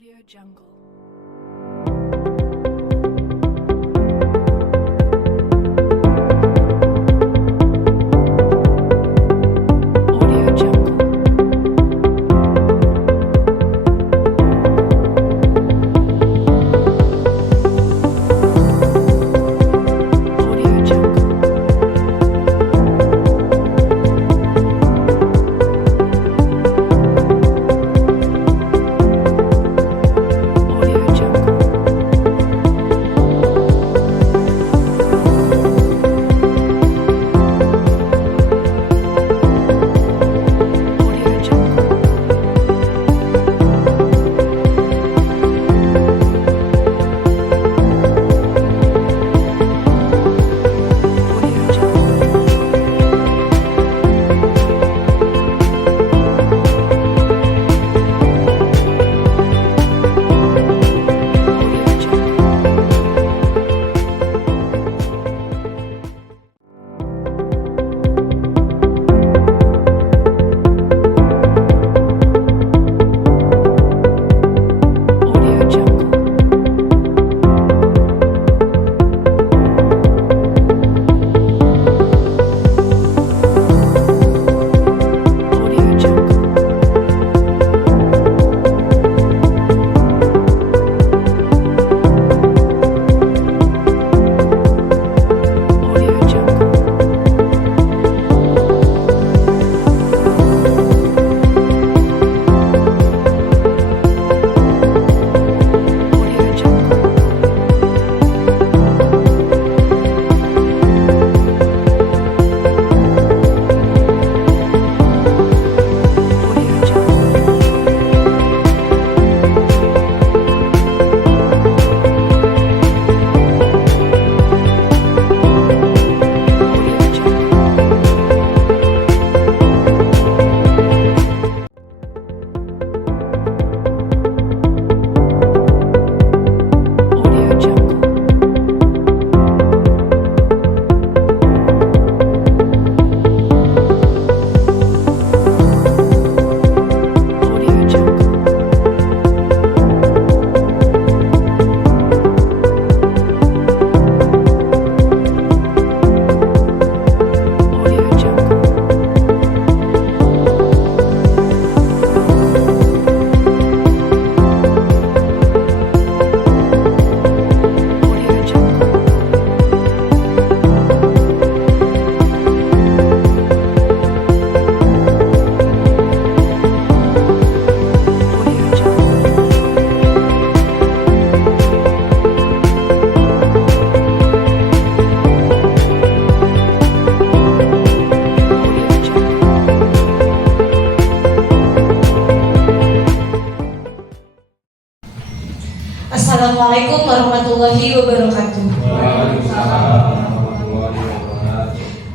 Audio Jungle. Audio Jungle. Audio Jungle. Audio Jungle. Audio Jungle. Audio Jungle. Audio Jungle. Audio Jungle. Audio Jungle. Audio Jungle. Audio Jungle. Audio Jungle. Audio Jungle. Audio Jungle. Audio Jungle. Audio Jungle. Audio Jungle. Audio Jungle. Audio Jungle. Assalamualaikum warahmatullahi wabarakatuh.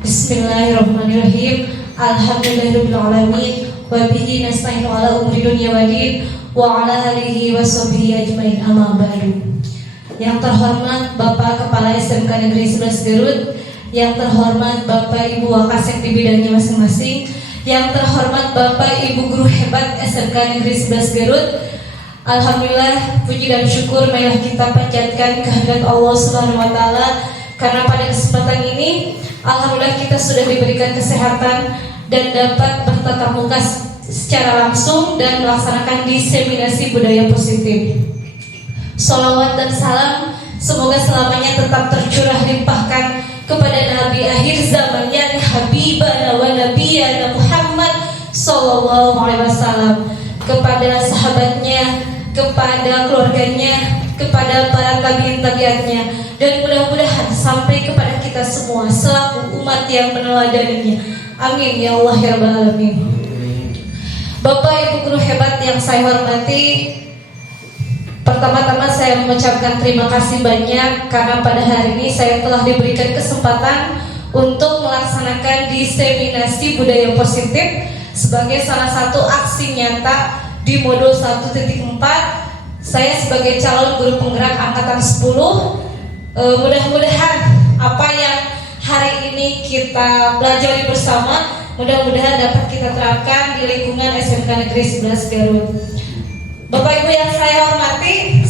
Bismillahirrahmanirrahim. Alhamdulillahirrahmanirrahim. Wa bihi nasta'inu ala umri dunya waddin wa ala alihi wa sahbihi ajmain amma ba'du. Yang terhormat Bapak Kepala SMK Negeri 11 Garut, yang terhormat Bapak Ibu Wakasek di bidangnya masing-masing, yang terhormat Bapak Ibu Guru Hebat SMK Negeri 11 Garut. Alhamdulillah, puji dan syukur marilah kita panjatkan kehadirat Allah Subhanahu wa taala karena pada kesempatan ini alhamdulillah kita sudah diberikan kesehatan dan dapat bertatap muka secara langsung dan melaksanakan diseminasi budaya positif. Sholawat dan salam semoga selamanya tetap tercurah limpahkan kepada Nabi akhir zaman yang Habibana wa Nabiyana Muhammad sallallahu alaihi wasallam, kepada sahabatnya, kepada keluarganya, kepada para tabiin-tabiatnya, dan mudah-mudahan sampai kepada kita semua selaku umat yang meneladaninya. Amin ya Allah ya Rabbal Alamin. Bapak Ibu guru hebat yang saya hormati, pertama-tama saya mengucapkan terima kasih banyak karena pada hari ini saya telah diberikan kesempatan untuk melaksanakan diseminasi budaya positif sebagai salah satu aksi nyata di modul 1.4. Saya sebagai calon guru penggerak angkatan 10, mudah-mudahan apa yang hari ini kita pelajari bersama mudah-mudahan dapat kita terapkan di lingkungan SMK Negeri 11 Garut. Bapak Ibu yang saya hormati,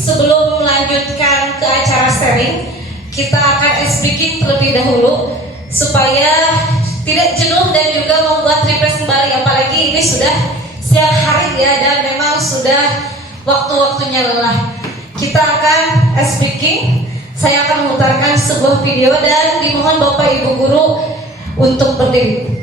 sebelum melanjutkan ke acara sharing, kita akan ice breaking terlebih dahulu supaya tidak jenuh dan juga membuat refresh kembali. Apalagi ini sudah siang hari ya, dan memang sudah waktu-waktunya lelah. Kita akan ice breaking. Saya akan memutarkan sebuah video dan dimohon Bapak Ibu Guru untuk berdiri.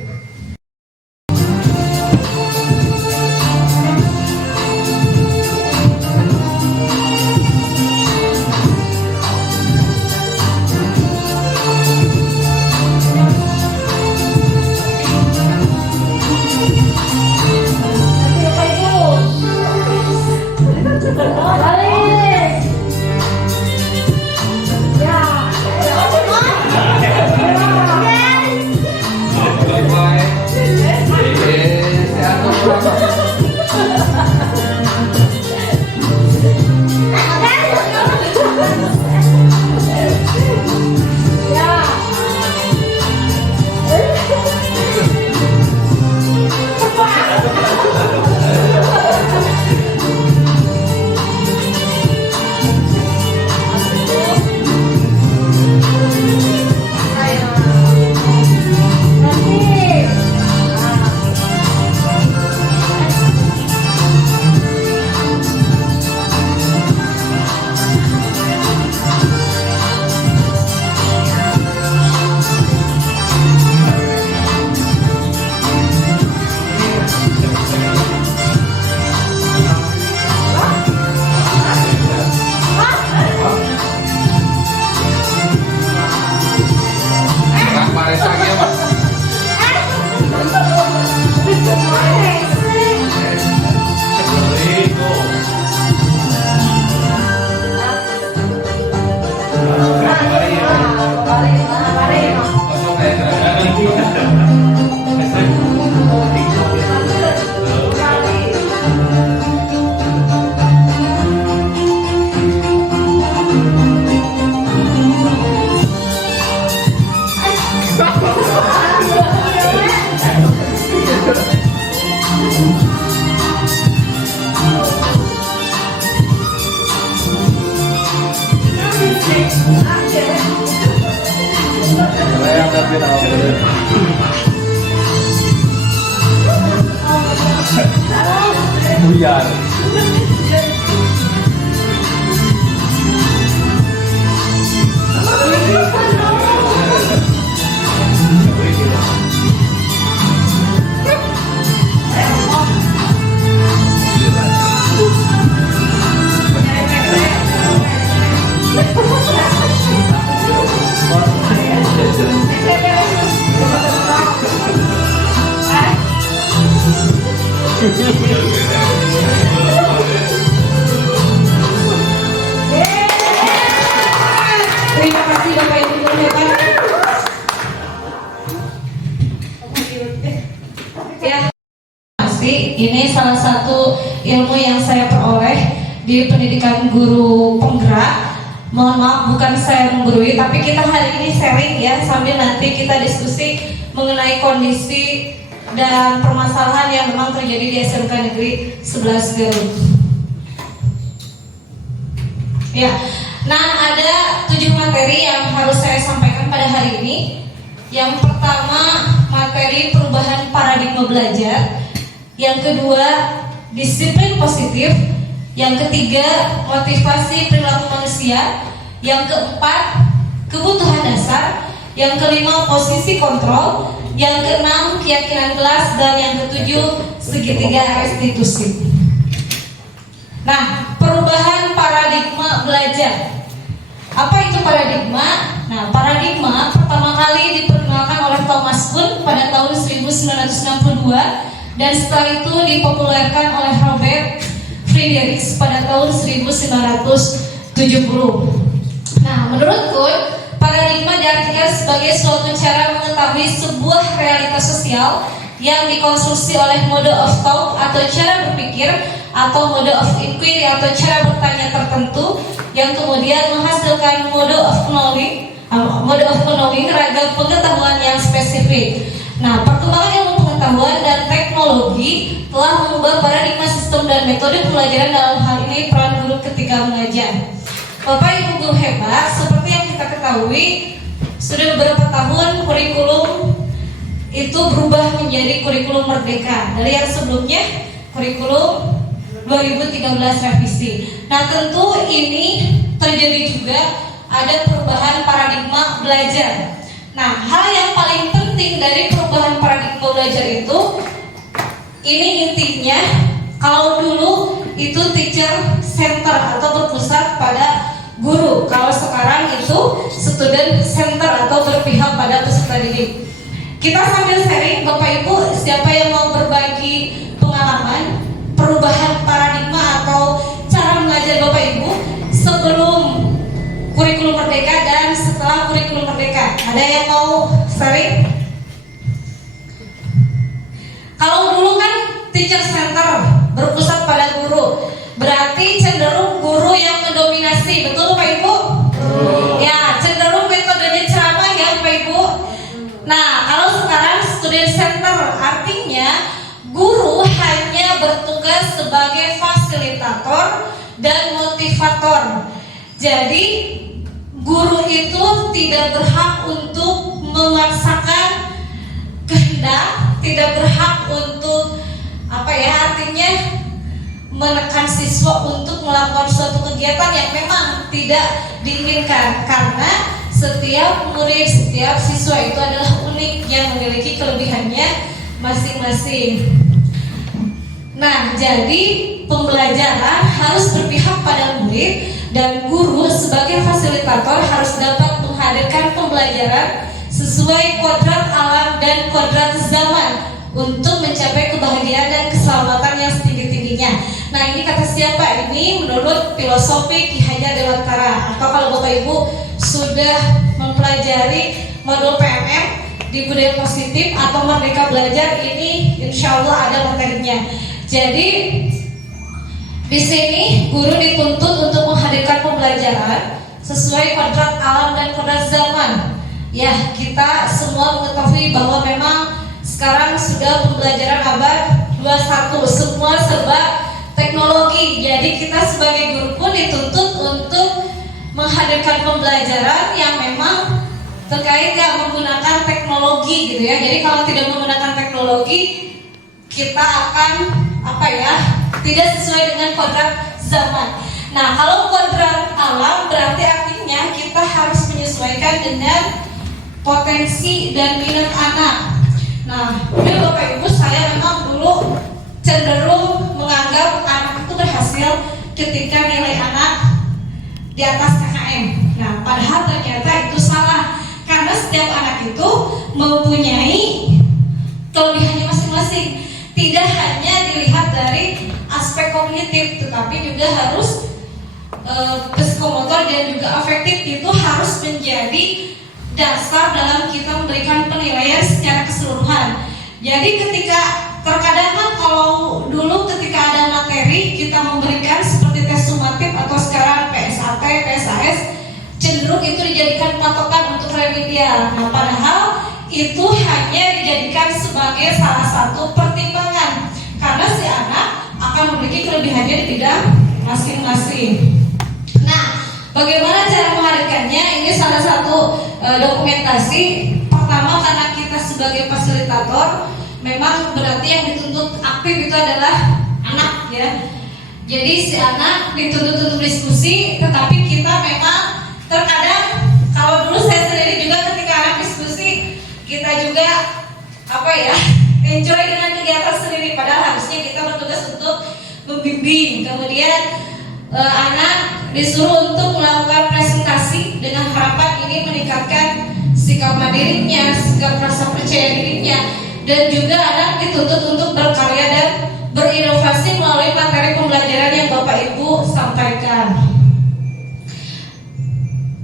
Buyar. Terima kasih Bapak Ibu Guru hebat. Ya, pasti ini salah satu ilmu yang saya peroleh di pendidikan guru penggerak. Mohon maaf, bukan saya menggurui, tapi kita hari ini sharing ya, sambil nanti kita diskusi mengenai kondisi dan permasalahan yang memang terjadi di SMK Negeri 11 Garut. Ya, nah ada 7 materi yang harus saya sampaikan pada hari ini. Yang pertama, materi perubahan paradigma belajar. Yang kedua, disiplin positif. Yang ketiga, motivasi perilaku manusia. Yang keempat, kebutuhan dasar. Yang kelima, posisi kontrol. Yang keenam, keyakinan kelas. Dan yang ketujuh, segitiga restitusi. Nah, perubahan paradigma belajar. Apa itu paradigma? Nah, paradigma pertama kali diperkenalkan oleh Thomas Kuhn pada tahun 1962 dan setelah itu dipopulerkan oleh Robert Friedrichs pada tahun 1970. Nah, menurut Kuhn, paradigma diartikan sebagai suatu cara mengetahui sebuah realitas sosial yang dikonstruksi oleh mode of thought atau cara berpikir atau mode of inquiry atau cara bertanya tertentu yang kemudian menghasilkan mode of knowing ragam pengetahuan yang spesifik. Nah, perkembangan ilmu pengetahuan dan teknologi telah mengubah paradigma sistem dan metode pembelajaran, dalam hal ini peran guru ketika mengajar. Bapak Ibu guru hebat, seperti yang kita ketahui, sudah beberapa tahun kurikulum itu berubah menjadi kurikulum merdeka. Dari yang sebelumnya kurikulum 2013 revisi. Nah, tentu ini terjadi juga ada perubahan paradigma belajar. Nah, hal yang paling penting dari perubahan paradigma belajar itu, ini intinya, kalau dulu itu teacher center atau berpusat pada guru. Kalau sekarang itu student center atau berpihak pada peserta didik. Kita sambil sharing, Bapak Ibu, siapa yang mau berbagi pengalaman perubahan paradigma atau cara mengajar Bapak Ibu sebelum kurikulum merdeka dan setelah kurikulum merdeka? Ada yang mau sharing? Kalau dulu kan teacher center berpusat pada guru, berarti cenderung guru yang mendominasi, betul Pak Ibu? Ya, cenderung metodenya ceramah ya Pak Ibu. Nah, kalau sekarang student center artinya guru hanya bertugas sebagai fasilitator dan motivator. Jadi guru itu tidak berhak untuk memaksakan kehendak, tidak berhak untuk artinya menekan siswa untuk melakukan suatu kegiatan yang memang tidak diinginkan, karena setiap murid, setiap siswa itu adalah unik yang memiliki kelebihannya masing-masing. Nah, jadi pembelajaran harus berpihak pada murid dan guru sebagai fasilitator harus dapat menghadirkan pembelajaran sesuai kodrat alam dan kodrat zaman untuk mencapai kebahagiaan dan keselamatan yang setinggi-tingginya. Nah, ini kata siapa? Ini menurut filosofi Ki Hajar Dewantara. Atau kalau Bapak Ibu sudah mempelajari modul PMM di budaya positif atau merdeka belajar, ini insya Allah ada materinya. Jadi di sini guru dituntut untuk menghadirkan pembelajaran sesuai kodrat alam dan kodrat zaman. Ya, kita semua mengetahui bahwa memang sekarang sudah pembelajaran abad 21, semua serba teknologi. Jadi kita sebagai guru pun dituntut untuk menghadirkan pembelajaran yang memang terkait menggunakan teknologi gitu ya. Jadi kalau tidak menggunakan teknologi, kita akan tidak sesuai dengan kodrat zaman. Nah, kalau kodrat alam berarti artinya kita harus menyesuaikan dengan potensi dan minat anak. Nah, ini Bapak Ibu, saya memang dulu cenderung menganggap anak itu berhasil ketika nilai anak di atas KKM. Nah, padahal ternyata itu salah, karena setiap anak itu mempunyai kelebihannya masing-masing. Tidak hanya dilihat dari aspek kognitif, tetapi juga harus psikomotor dan juga afektif itu harus menjadi dasar dalam kita memberikan penilaian secara keseluruhan. Jadi ketika terkadang kan kalau dulu ketika ada materi kita memberikan seperti tes sumatif atau sekarang PSAT, PSAS, cenderung itu dijadikan patokan untuk remedial. Nah, padahal itu hanya dijadikan sebagai salah satu pertimbangan, karena si anak akan memiliki kelebihannya di bidang masing-masing. Nah, bagaimana cara menghadirkannya? Ini salah satu dokumentasi. Pertama, karena kita sebagai fasilitator, memang berarti yang dituntut aktif itu adalah anak ya. Jadi si anak dituntut untuk diskusi, tetapi kita memang terkadang, kalau dulu saya sendiri juga ketika anak diskusi, kita juga enjoy dengan kegiatan sendiri, padahal harusnya kita bertugas untuk membimbing. Kemudian anak disuruh untuk melakukan presentasi dengan harapan ini meningkatkan sikap mandirinya, sikap rasa percaya dirinya, dan juga anak dituntut untuk berkarya dan berinovasi melalui materi pembelajaran yang Bapak Ibu sampaikan.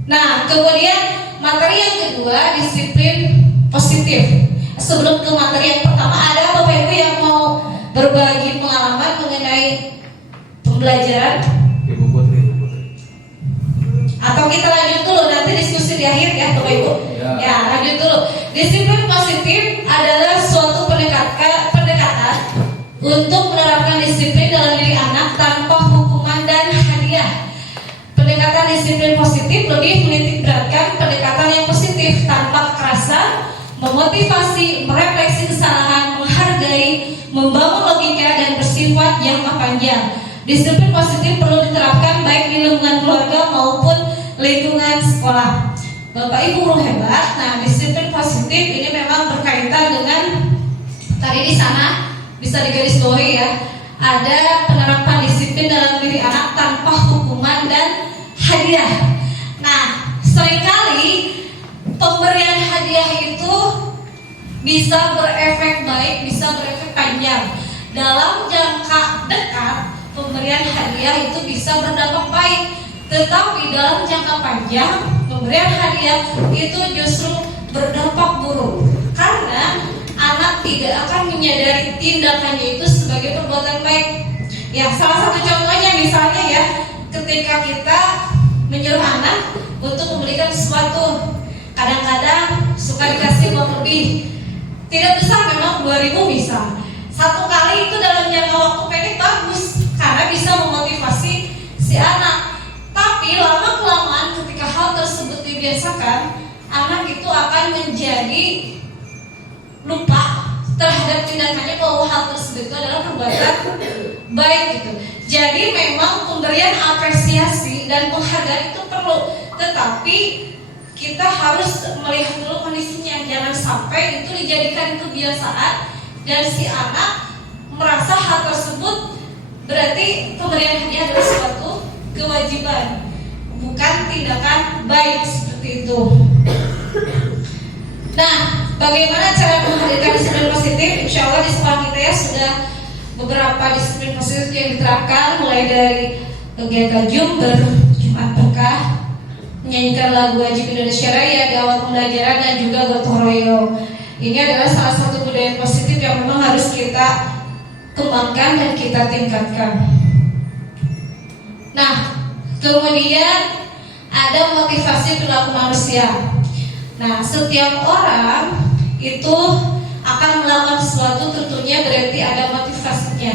Nah, kemudian materi yang kedua, disiplin positif. Sebelum ke materi yang pertama, ada Bapak Ibu yang mau berbagi pengalaman mengenai pembelajaran? Ibu Putri. Atau kita lanjut dulu, nanti diskusi di akhir ya Bapak Ibu. Ya, lanjut dulu. Disiplin positif adalah suatu pendekatan untuk menerapkan disiplin dalam diri anak tanpa hukuman dan hadiah. Pendekatan disiplin disiplin positif lebih menitik beratkan pendekatan yang positif tanpa kekerasan, memotivasi, merefleksi kesalahan, menghargai, membangun logika dan bersifat jangka panjang. Disiplin positif perlu diterapkan baik di lingkungan keluarga maupun lingkungan sekolah. Bapak Ibu guru hebat. Nah, disiplin positif ini memang berkaitan dengan tadi di sana bisa digarisbawahi ya. Ada penerapan disiplin dalam diri anak tanpa hukuman dan hadiah. Nah, seringkali pemberian hadiah itu bisa berefek baik, bisa berefek panjang. Dalam jangka dekat, pemberian hadiah itu bisa berdampak baik. Tetapi dalam jangka panjang, pemberian hadiah itu justru berdampak buruk. Karena anak tidak akan menyadari tindakannya itu sebagai perbuatan baik. Ya, salah satu contohnya misalnya ya, ketika kita menyuruh anak untuk membelikan sesuatu, kadang-kadang suka dikasih uang lebih. Tidak besar memang 2.000 bisa. Satu kali itu dalam jangka waktu pendek bagus karena bisa memotivasi si anak. Tapi lama-kelamaan ketika hal tersebut dibiasakan, anak itu akan menjadi lupa terhadap tindakannya bahwa hal tersebut itu adalah perbuatan baik gitu. Jadi memang pemberian apresiasi dan penghargaan itu perlu, tetapi kita harus melihat dulu kondisinya. Jangan sampai itu dijadikan kebiasaan dan si anak merasa hal tersebut berarti pemberian hadiah adalah suatu kewajiban, bukan tindakan baik seperti itu. Nah, bagaimana cara menghadirkan disiplin positif? Insya Allah di sekolah kita ya sudah beberapa disiplin positif yang diterapkan, mulai dari kegiatan Jumber, Jumat Berkah, menyanyikan lagu wajib Indonesia Raya di awal pembelajaran, dan juga gotong royong. Ini adalah salah satu budaya positif yang memang harus kita kembangkan dan kita tingkatkan. Nah, kemudian ada motivasi perilaku manusia. Nah, setiap orang itu akan melakukan sesuatu, tentunya berarti ada motivasinya.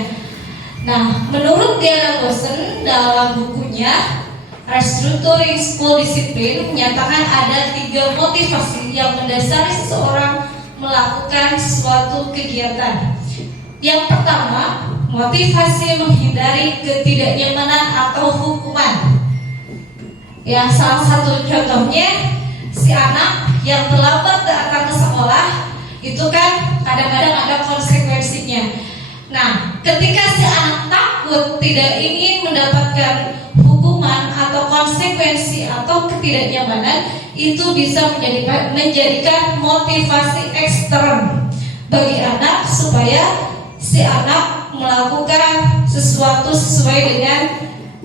Nah, menurut Diana Gosen dalam bukunya Restructuring School Discipline menyatakan ada 3 motivasi yang mendasari seseorang melakukan suatu kegiatan. Yang pertama, motivasi menghindari ketidaknyamanan atau hukuman. Ya, salah satu contohnya si anak yang terlambat datang ke sekolah itu kan kadang-kadang ada konsekuensinya. Nah, ketika si anak takut tidak ingin mendapatkan hukuman atau konsekuensi atau ketidaknyamanan, itu bisa menjadikan motivasi ekstern bagi anak supaya si anak melakukan sesuatu sesuai dengan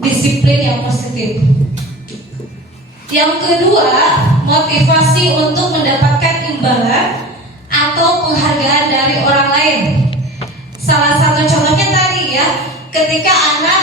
disiplin yang positif. Yang kedua, motivasi untuk mendapatkan imbalan atau penghargaan dari orang lain. Salah satu contohnya tadi ya, ketika anak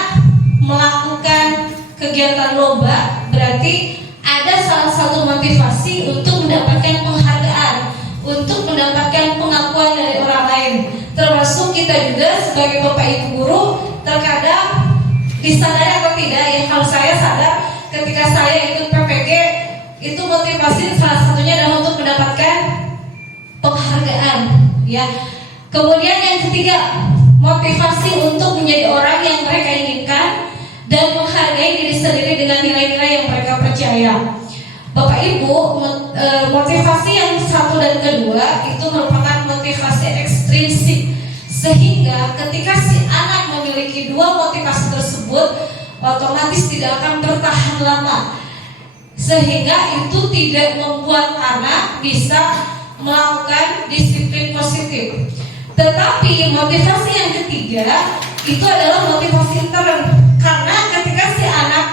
melakukan kegiatan lomba, berarti ada salah satu motivasi untuk mendapatkan penghargaan, untuk mendapatkan pengakuan dari orang lain. Termasuk kita juga sebagai bapak ibu guru, terkadang disadari atau tidak ya, kalau saya sadar ketika saya ikut PPG itu motivasi salah satunya adalah untuk mendapatkan penghargaan ya. Kemudian yang ketiga, motivasi untuk menjadi orang yang mereka inginkan dan menghargai diri sendiri dengan nilai-nilai yang mereka percaya. Bapak Ibu, motivasi yang satu dan kedua itu merupakan motivasi ekstrinsik, sehingga ketika si anak memiliki dua motivasi tersebut, otomatis tidak akan bertahan lama, sehingga itu tidak membuat anak bisa melakukan disiplin positif. Tetapi motivasi yang ketiga itu adalah motivasi intern, karena ketika si anak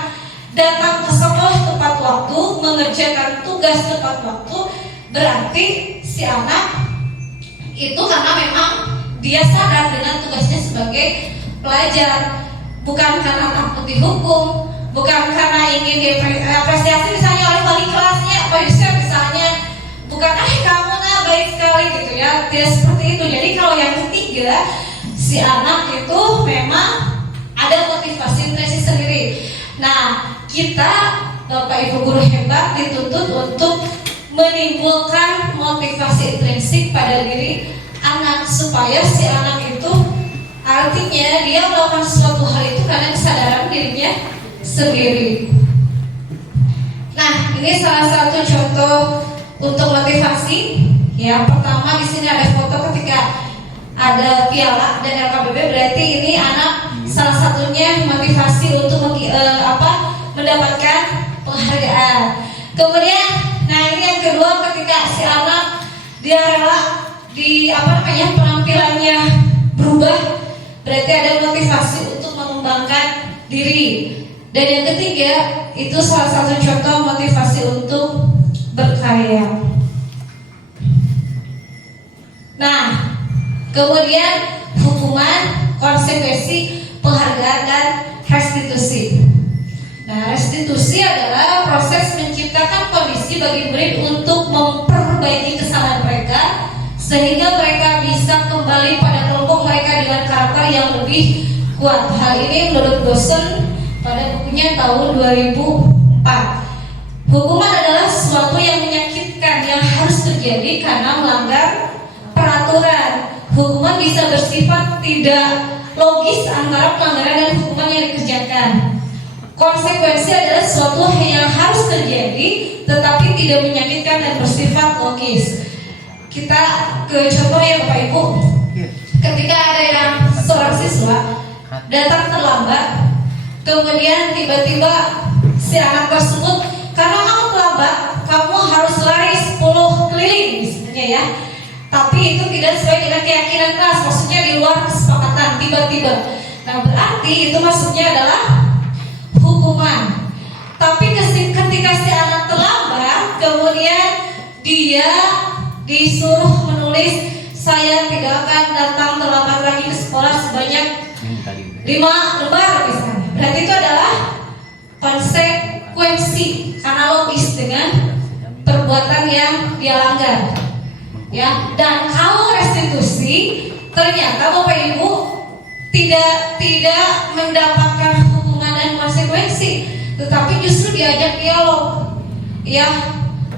datang ke sekolah tepat waktu, mengerjakan tugas tepat waktu, berarti si anak itu karena memang dia sadar dengan tugasnya sebagai pelajar, bukan karena takut dihukum, bukan karena ingin diapresiasi misalnya oleh wali kelasnya, Pak Yusuf misalnya, bukan kamu baik sekali gitu ya, tidak seperti itu. Jadi kalau yang ketiga, si anak itu memang ada motivasi intrinsik sendiri. Nah, kita Bapak Ibu guru hebat dituntut untuk menimbulkan motivasi intrinsik pada diri anak supaya si anak itu artinya dia melakukan suatu hal itu karena kesadaran dirinya sendiri. Nah, ini salah satu contoh untuk motivasi. Ya, pertama di sini ada foto ketika ada piala dan LKBB, berarti ini anak salah satunya motivasi untuk mendapatkan penghargaan. Kemudian, nah ini yang kedua, ketika si anak dia rela di penampilannya berubah, berarti ada motivasi untuk mengembangkan diri. Dan yang ketiga, itu salah satu contoh motivasi untuk berkarya. Nah, kemudian hukuman, konsekuensi, penghargaan, dan restitusi. Nah, restitusi adalah proses menciptakan kondisi bagi murid untuk memperbaiki kesalahan mereka sehingga mereka bisa kembali pada kelompok mereka dengan karakter yang lebih kuat. Hal ini menurut dosen pada bukunya tahun 2004. Hukuman adalah sesuatu yang menyakitkan yang harus terjadi karena melanggar peraturan. Hukuman bisa bersifat tidak logis antara pelanggaran dan hukuman yang dikerjakan. Konsekuensi adalah sesuatu yang harus terjadi tetapi tidak menyakitkan dan bersifat logis. Kita ke contoh ya Bapak Ibu. Ketika ada yang seorang siswa datang terlambat, kemudian tiba-tiba si anak tersebut, karena kamu terlambat, kamu harus lari 10 keliling misalnya ya. Tapi itu tidak sesuai dengan keyakinan kelas, maksudnya di luar kesepakatan tiba-tiba. Nah, berarti itu maksudnya adalah hukuman. Tapi ketika si anak terlambat, kemudian dia disuruh menulis, saya tidak akan datang terlambat lagi ke sekolah sebanyak 5 lembar misalnya. Berarti itu adalah konsekuensi analogis dengan perbuatan yang dia langgar. Ya, dan kalau restitusi ternyata Bapak Ibu tidak mendapatkan hukuman dan konsekuensi, tetapi justru diajak dialog. Ya,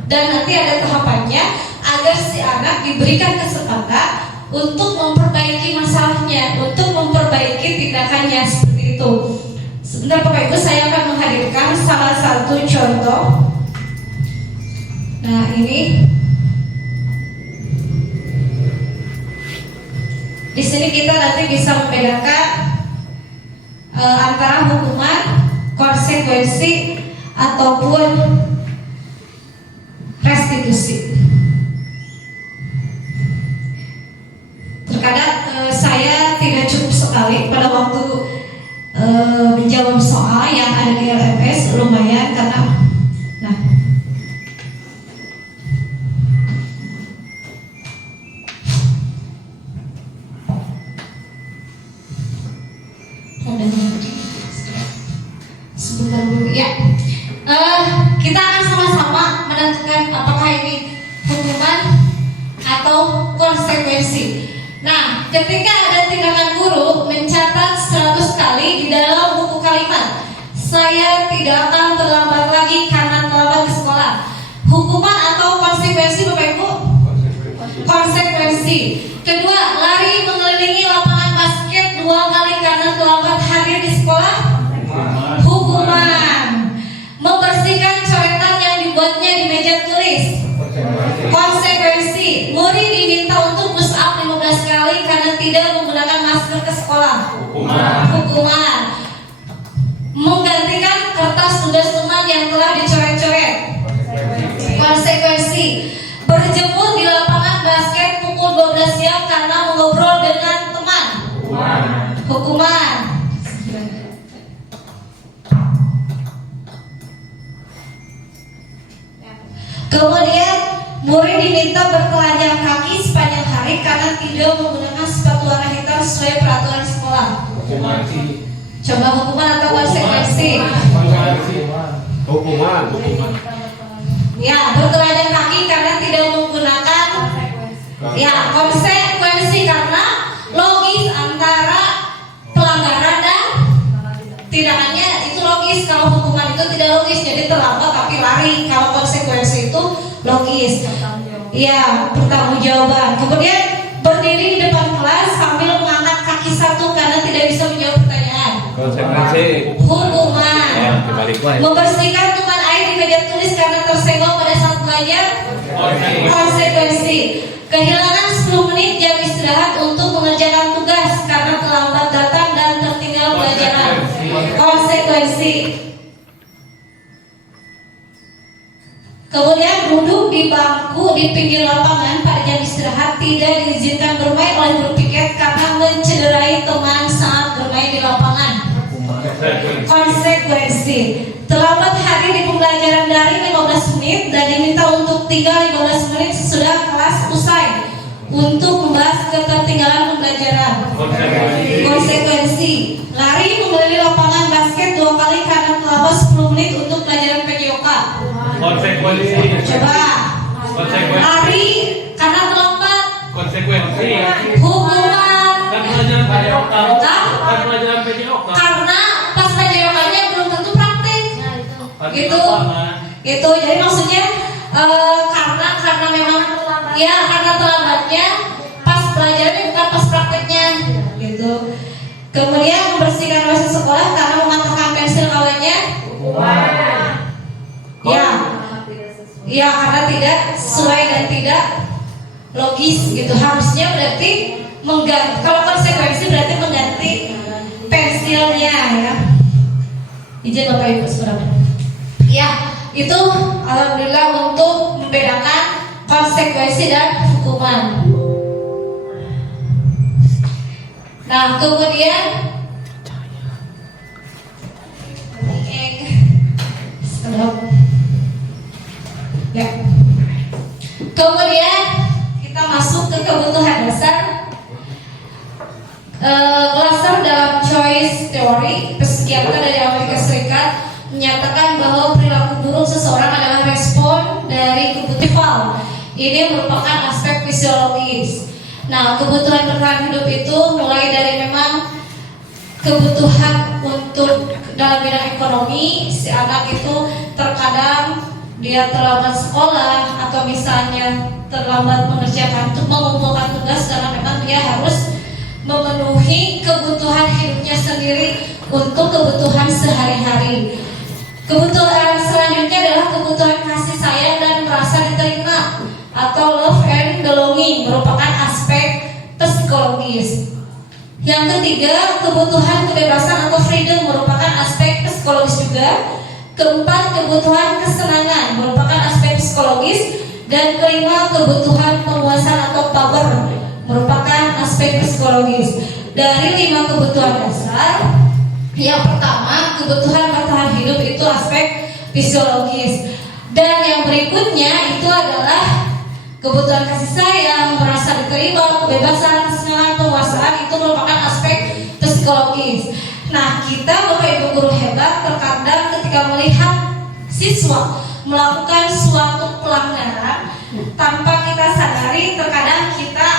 dan nanti ada tahapannya agar si anak diberikan kesempatan untuk memperbaiki masalahnya, untuk memperbaiki tindakannya seperti itu. Sebentar Bapak Ibu, saya akan menghadirkan salah satu contoh. Nah, ini di sini kita nanti bisa membedakan antara hukuman, konsekuensi ataupun restitusi. Terkadang saya tidak cukup sekali pada waktu menjawab soal yang ada di LMS, lumayan karena sebentar dulu ya. Kita akan sama-sama menentukan apakah ini hukuman atau konsekuensi. Nah, ketika ada tindakan guru mencatat 100 kali di dalam buku kalimat, saya tidak akan terlambat lagi karena terlambat ke sekolah. Hukuman atau konsekuensi Bapak Ibu? Konsekuensi. Kedua, lari mengelilingi lapangan basket 2 kali karena terlambat hadir di sekolah. Hukuman. Membersihkan coretan yang dibuatnya di meja tulis. Konsekuensi. Murid diminta untuk push up 15 kali karena tidak menggunakan masker ke sekolah. Hukuman. Menggantikan kertas tugas teman yang telah dicoret-coret. Konsekuensi. Berjemur di lapangan basket pukul 12 siang karena mengobrol dengan teman. Hukuman. Kemudian murid diminta bertelanjang kaki sepanjang hari karena tidak menggunakan sepatu warna hitam sesuai peraturan sekolah. Coba hukuman atau konsekuensi? Hukuman. Ya, bertelanjang kaki karena tidak menggunakan. Ya, konsekuensi karena logis antara pelanggaran dan tindakannya itu logis kalau hukuman itu tidak logis, jadi terlambat tapi lari. Kalau konsekuensi itu logis. Iya, pertanggungjawaban. Kemudian berdiri di depan kelas sambil mengangkat kaki satu karena tidak bisa menjawab pertanyaan. Konsekuensi. Hukuman. Ya, kebalik. Membersihkan tumpahan air di meja tulis karena tersenggol pada saat belajar. Konsekuensi. Kehilangan 10 menit jam istirahat untuk mengerjakan tugas karena terlambat datang dan tertinggal pelajaran. Konsekuensi. Kemudian duduk di bangku di pinggir lapangan pada jam istirahat tidak diizinkan bermain oleh guru piket karena mencederai teman saat bermain di lapangan. Konsekuensi. Terlambat hadir di pembelajaran daring 15 menit dan diminta untuk tinggal 15 menit sesudah kelas usai untuk membahas ketertinggalan pembelajaran. Konsekuensi. Lari mengelilingi lapangan basket 2 kali karena terlambat 10 menit untuk pelajaran PJOK. Konsekuensi. Coba. Konsekuensi. Lari karena terlambat. Konsekuensi. Hukuman. Kan pelajaran PJOK. Hah? Kan pelajaran PJOK. Karena pas PJOK-nya belum tentu praktik. Gitu. Gitu. Jadi maksudnya karena memang ya karena terlambatnya pas pelajarannya bukan pas prakteknya. Gitu. Kemudian membersihkan WC sekolah karena mematahkan pensil kawannya. Ya karena tidak sesuai dan tidak logis gitu. Harusnya berarti mengganti. Kalau konsekuensi berarti mengganti pensilnya ya. Izin Bapak Ibu sebenarnya. Ya itu alhamdulillah untuk membedakan konsekuensi dan hukuman. Nah kemudian ya. Kemudian kita masuk ke kebutuhan dasar. Glaser dalam choice theory, psikiater dari Amerika Serikat menyatakan bahwa perilaku buruk seseorang adalah respon dari kebutuhan. Ini merupakan aspek fisiologis. Nah, kebutuhan bertahan hidup itu mulai dari memang kebutuhan untuk dalam bidang ekonomi, si anak itu terkadang dia terlambat sekolah atau misalnya terlambat mengumpulkan tugas karena memang dia harus memenuhi kebutuhan hidupnya sendiri untuk kebutuhan sehari-hari. Kebutuhan selanjutnya adalah kebutuhan kasih sayang dan merasa diterima atau love and belonging, merupakan aspek psikologis. Yang ketiga, kebutuhan kebebasan atau freedom, merupakan aspek psikologis juga. Keempat, kebutuhan kesenangan, merupakan aspek psikologis. Dan kelima, kebutuhan penguasaan atau power, merupakan aspek psikologis. Dari 5 kebutuhan dasar, yang pertama kebutuhan bertahan hidup itu aspek fisiologis. Dan yang berikutnya itu adalah kebutuhan kasih sayang, merasa diterima, kebebasan, kesenangan, penguasaan, itu merupakan aspek psikologis. Nah, kita Bapak Ibu guru hebat terkadang ketika melihat siswa melakukan suatu pelanggaran tanpa kita sadari, terkadang kita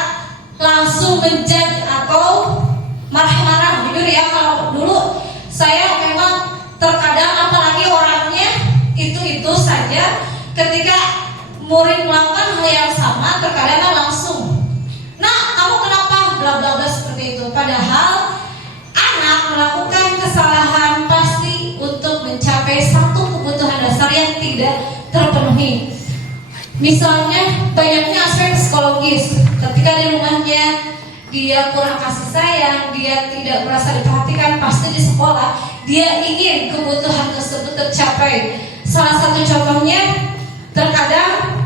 langsung menjudge atau marah-marah gitu ya. Kalau dulu saya memang terkadang apalagi orangnya itu saja, ketika murid melakukan hal yang sama terkadang kan langsung, nah kamu kenapa bla bla bla seperti itu. Padahal anak melakukan kesalahan pasti untuk mencapai satu kebutuhan dasar yang tidak terpenuhi. Misalnya banyaknya aspek psikologis. Ketika di rumahnya dia kurang kasih sayang, dia tidak merasa diperhatikan, pasti di sekolah dia ingin kebutuhan tersebut tercapai. Salah satu contohnya, terkadang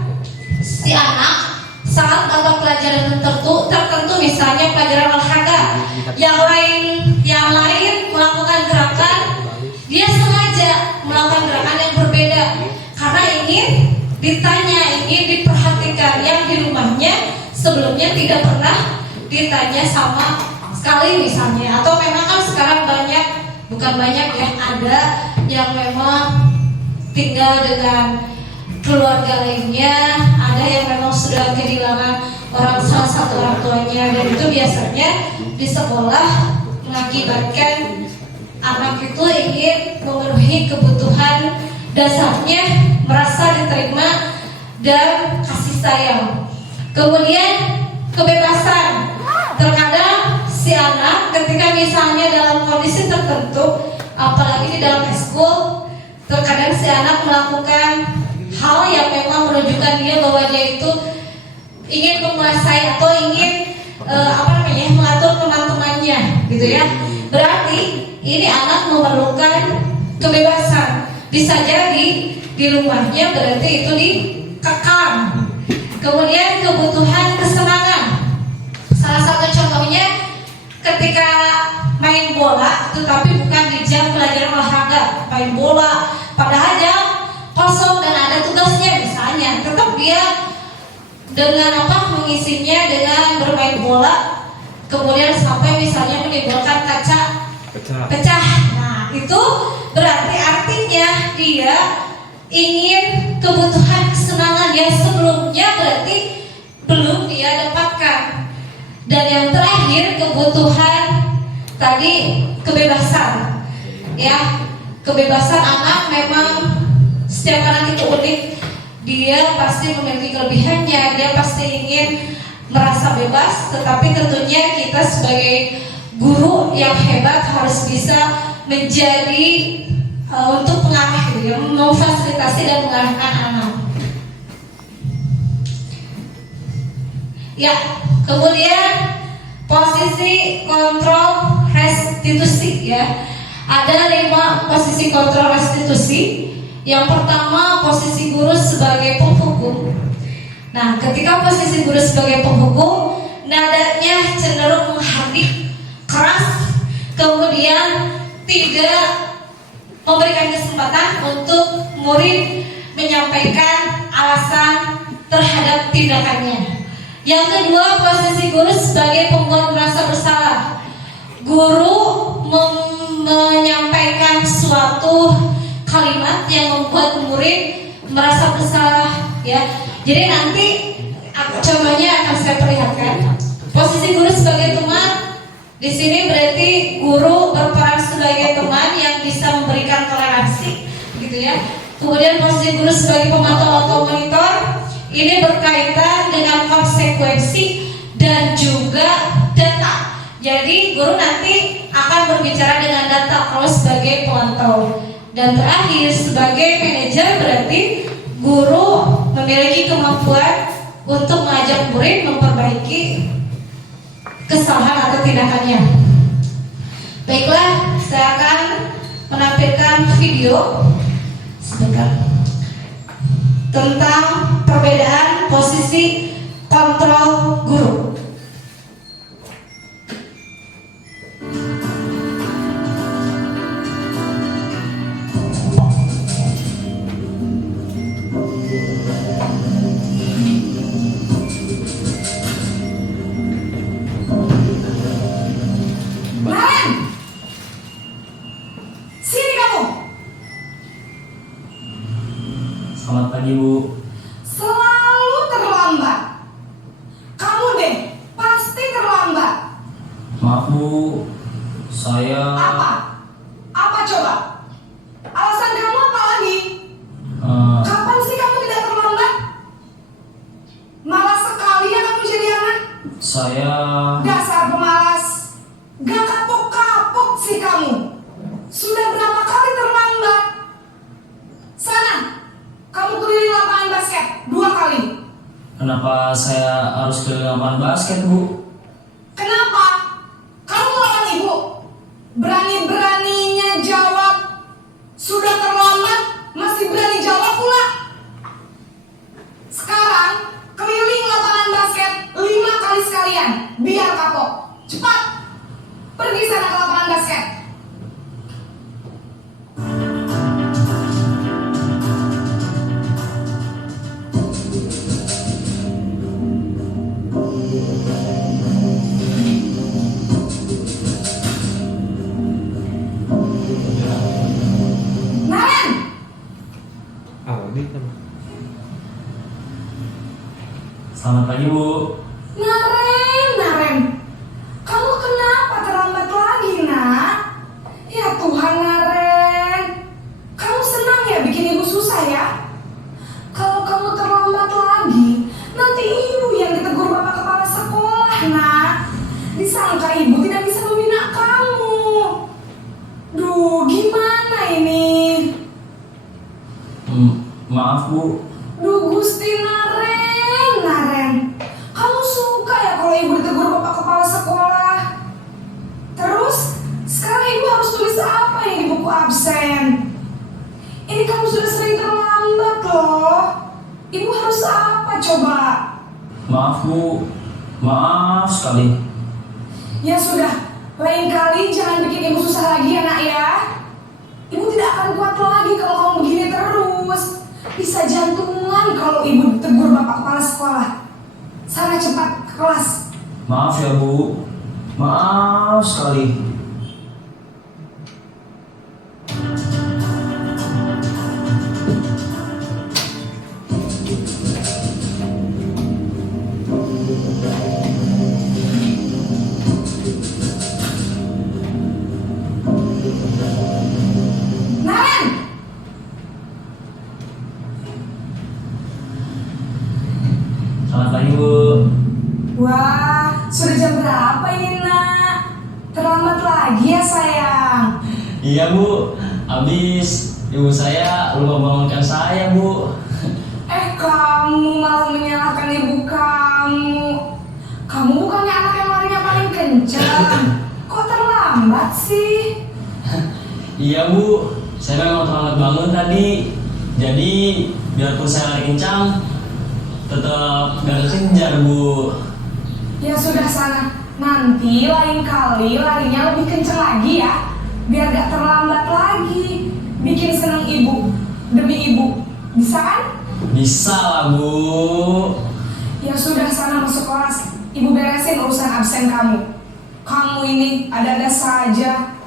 si anak saat mata pelajaran tertentu misalnya pelajaran olahraga, yang lain melakukan gerakan, dia sengaja melakukan gerakan yang berbeda karena ingin ditanya, ingin diperhatikan, yang di rumahnya sebelumnya tidak pernah ditanya sama sekali misalnya. Atau memang kan sekarang bukan banyak ya, ada yang memang tinggal dengan keluarga lainnya, ada yang memang sudah kehilangan salah satu orang tuanya, dan itu biasanya di sekolah mengakibatkan anak itu ingin memenuhi kebutuhan dasarnya, merasa diterima dan kasih sayang. Kemudian kebebasan. Terkadang si anak ketika misalnya dalam kondisi tertentu, apalagi di dalam eskul, terkadang si anak melakukan hal yang memang menunjukkan dia bahwa dia itu ingin menguasai atau ingin mengatur teman-temannya, gitu ya. Berarti ini anak memerlukan kebebasan. Bisa jadi di rumahnya berarti itu dikekang. Kemudian kebutuhan kesenangan. Salah satu contohnya ketika main bola, tetapi bukan di jam pelajaran olahraga, main bola padahal jam kosong dan ada tugasnya misalnya, tetap dia dengan mengisinya dengan bermain bola, kemudian sampai misalnya menimbulkan kaca pecah. Nah, itu berarti artinya dia ingin kebutuhan kesenangan yang sebelumnya berarti belum dia dapatkan. Dan yang terakhir kebutuhan tadi kebebasan. Ya, kebebasan anak memang setiap anak itu unik. Dia pasti memiliki kelebihannya, dia pasti ingin merasa bebas, tetapi tentunya kita sebagai guru yang hebat harus bisa menjadi untuk pengarah gitu ya, memfasilitasi dan mengarahkan anak. Ya, kemudian posisi kontrol restitusi ya. Ada 5 posisi kontrol restitusi. Yang pertama posisi guru sebagai penghukum. Nah, ketika posisi guru sebagai penghukum, nadanya cenderung menghardik, keras, kemudian tidak memberikan kesempatan untuk murid menyampaikan alasan terhadap tindakannya. Yang kedua, posisi guru sebagai pembuat merasa bersalah. Guru menyampaikan suatu kalimat yang membuat murid merasa bersalah ya. Jadi nanti contohnya akan saya perlihatkan. Posisi guru sebagai teman di sini berarti guru berperan sebagai teman yang bisa memberikan toleransi gitu ya. Kemudian posisi guru sebagai pemantau atau monitor ini berkaitan dengan konsekuensi dan juga data. Jadi guru nanti akan berbicara dengan data kalau sebagai pemantau. Dan terakhir sebagai manajer berarti guru memiliki kemampuan untuk mengajak murid memperbaiki kesalahan atau tindakannya. Baiklah, saya akan menampilkan video sebentar tentang perbedaan posisi kontrol guru. Selamat pagi, Bu. Selalu terlambat. Kamu deh, pasti terlambat. Maaf, Bu. Saya... Apa? Apa coba? Alasan kamu apa lagi? Kapan sih kamu tidak terlambat? Malas sekali ya kamu jadi anak. Saya... Dasar pemalas. Gak kapok-kapok sih kamu. Sudah berapa kali terlambat? Sana, kamu keliling lapangan basket 2 kali. Kenapa saya harus keliling lapangan basket, Bu? Kenapa? Kamu melawan ibu. Berani-beraninya jawab. Sudah terlambat, masih berani jawab pula. Sekarang, keliling lapangan basket 5 kali sekalian. Biar kapok. Cepat. Pergi sana ke lapangan basket. Selamat pagi, Bu. Naren, kamu kenapa terlambat lagi, nak? Ya Tuhan. ya bikin ibu susah ya. Kalau kamu terlambat lagi, nanti ibu yang ditegur bapak kepala sekolah, nak. Disangka ibu tidak bisa membina kamu. Duh, gimana ini? Maaf Bu. Duh, Gusti Naren. Kamu suka ya kalau ibu ditegur bapak kepala sekolah? Terus, sekarang ibu harus tulis apa ini di buku absen? Ini kamu sudah sering terlambat loh. Ibu harus apa coba? Maaf Bu. Maaf sekali. Ya sudah, lain kali jangan bikin ibu susah lagi ya nak ya. Ibu tidak akan kuat lagi kalau kamu begini terus. Bisa jantungan kalau ibu ditegur bapak kepala sekolah. Sana cepat ke kelas. Maaf ya Bu. Maaf sekali. Naren! Selamat pagi Bu. Wah, sudah jam berapa ini nak? Terlambat lagi ya sayang. Iya Bu. Habis ibu saya lupa bangunkan saya Bu. Kamu malah menyalahkan ibu kamu. Kamu bukannya anak yang larinya paling kencang. Kok terlambat sih? Iya Bu. Saya memang terlambat bangun tadi. Jadi biarpun saya lari kencang, tetap gak kekejar Bu. Ya sudah sana. Nanti lain kali larinya lebih kencang lagi ya. Biar gak terlambat lagi. Bikin seneng ibu. Demi ibu. Bisa kan? Bisa lah Bu. Ya sudah sana masuk kelas. Ibu beresin urusan absen kamu. Kamu ini ada-ada saja.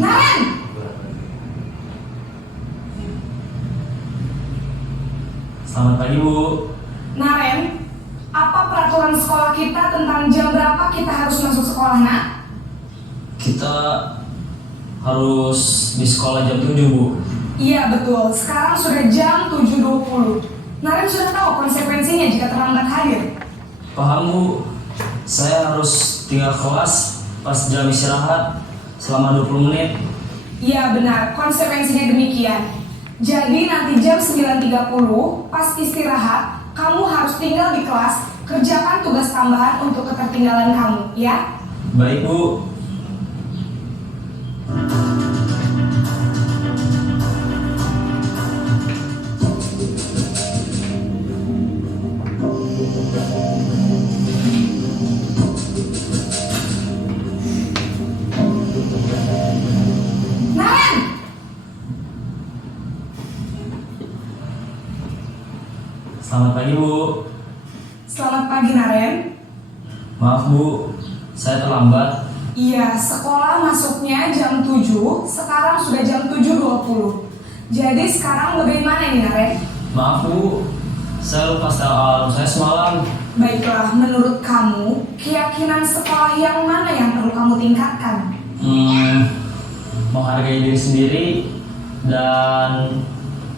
Naren! Selamat pagi Bu. Naren, apa peraturan sekolah kita tentang jam berapa kita harus masuk sekolah, nak? Kita harus di sekolah jam 7 Bu. Iya betul, sekarang sudah jam 7.20. Naren sudah tahu konsekuensinya jika terlambat hadir. Paham Bu. Saya harus tinggal kelas pas jam istirahat selama 20 menit. Iya benar, konsekuensinya demikian. Jadi nanti jam 9.30 pas istirahat, kamu harus tinggal di kelas, kerjakan tugas tambahan untuk ketertinggalan kamu, ya? Baik Bu. Naren! Selamat pagi Bu. Selamat pagi Naren. Maaf Bu, saya terlambat. Iya, sekolah masuknya jam 7, sekarang sudah jam 7.20. Jadi sekarang bagaimana nih Naren? Maaf Bu, saya lupa setel alarm saya semalam. Baiklah, menurut kamu, keyakinan sekolah yang mana yang perlu kamu tingkatkan? Menghargai diri sendiri dan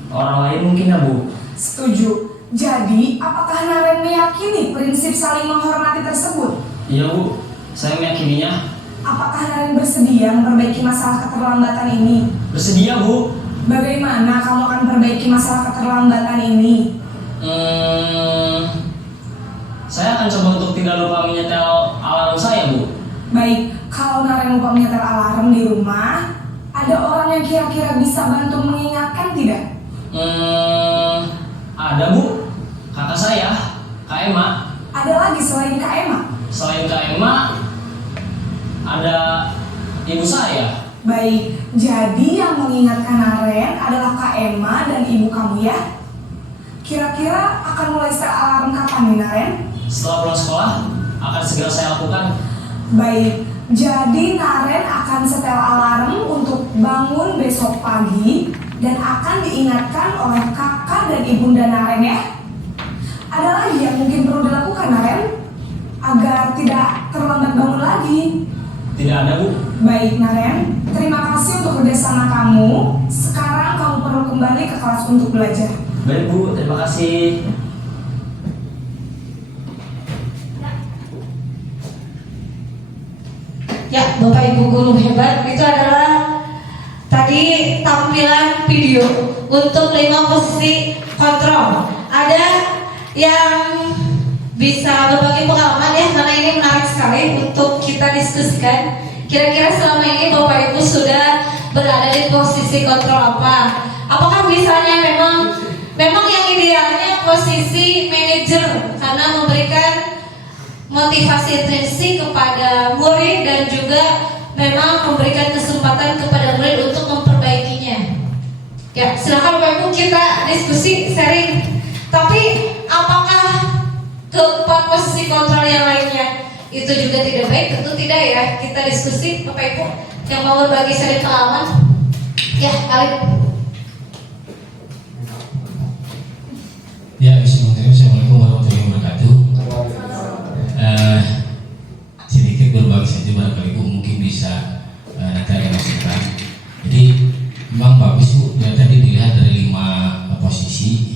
orang lain mungkin ya Bu. Setuju. Jadi, apakah Naren meyakini prinsip saling menghormati tersebut? Iya Bu, saya meyakininya. Apakah Naren bersedia memperbaiki masalah keterlambatan ini? Bersedia Bu. Bagaimana kamu akan perbaiki masalah keterlambatan ini? Saya akan coba untuk tidak lupa menyetel alarm saya Bu. Baik, kalau Naren lupa menyetel alarm di rumah, ada orang yang kira-kira bisa bantu mengingatkan tidak? Ada Bu, kakak saya, Kak Emma. Ada lagi selain Kak Emma? Selain Kak Emma, ada ibu saya. Baik, jadi yang mengingatkan Naren adalah Kak Emma dan ibu kamu ya? Kira-kira akan mulai setel alarm kapan nih Naren? Setelah pulang sekolah, akan segera saya lakukan. Baik, jadi Naren akan setel alarm untuk bangun besok pagi dan akan diingatkan oleh kakak dan ibunda Naren ya. Ada lagi yang mungkin perlu dilakukan Naren agar tidak terlambat bangun lagi? Tidak ada, Bu. Baik Naren, terima kasih untuk kerjasama kamu. Sekarang kamu perlu kembali ke kelas untuk belajar. Baik, Bu. Terima kasih. Ya, Bapak Ibu guru hebat, itu adalah tadi tampilan video untuk 5 posisi kontrol. Ada yang bisa berbagi pengalaman ya, karena ini menarik sekali untuk kita diskusikan. Kira-kira selama ini Bapak Ibu sudah berada di posisi kontrol apa? Apakah misalnya memang yang idealnya posisi manajer karena memberikan motivasi intrinsik kepada murid dan juga memang memberikan kesempatan kepada murid untuk memperbaikinya. Ya, silakan Bapak Ibu kita diskusi, sharing. Tapi apakah keempat posisi kontrol yang lainnya itu juga tidak baik? Tentu tidak ya. Kita diskusi Bapak Ibu yang mau berbagi sharing pengalaman. Ya, Khalid. Ya, Assalamualaikum warahmatullahi wabarakatuh. Sedikit berbagi saja barangkali Bu mungkin bisa nanti ada masukan. Jadi memang bagus Bu, ya, tadi dilihat dari 5 posisi.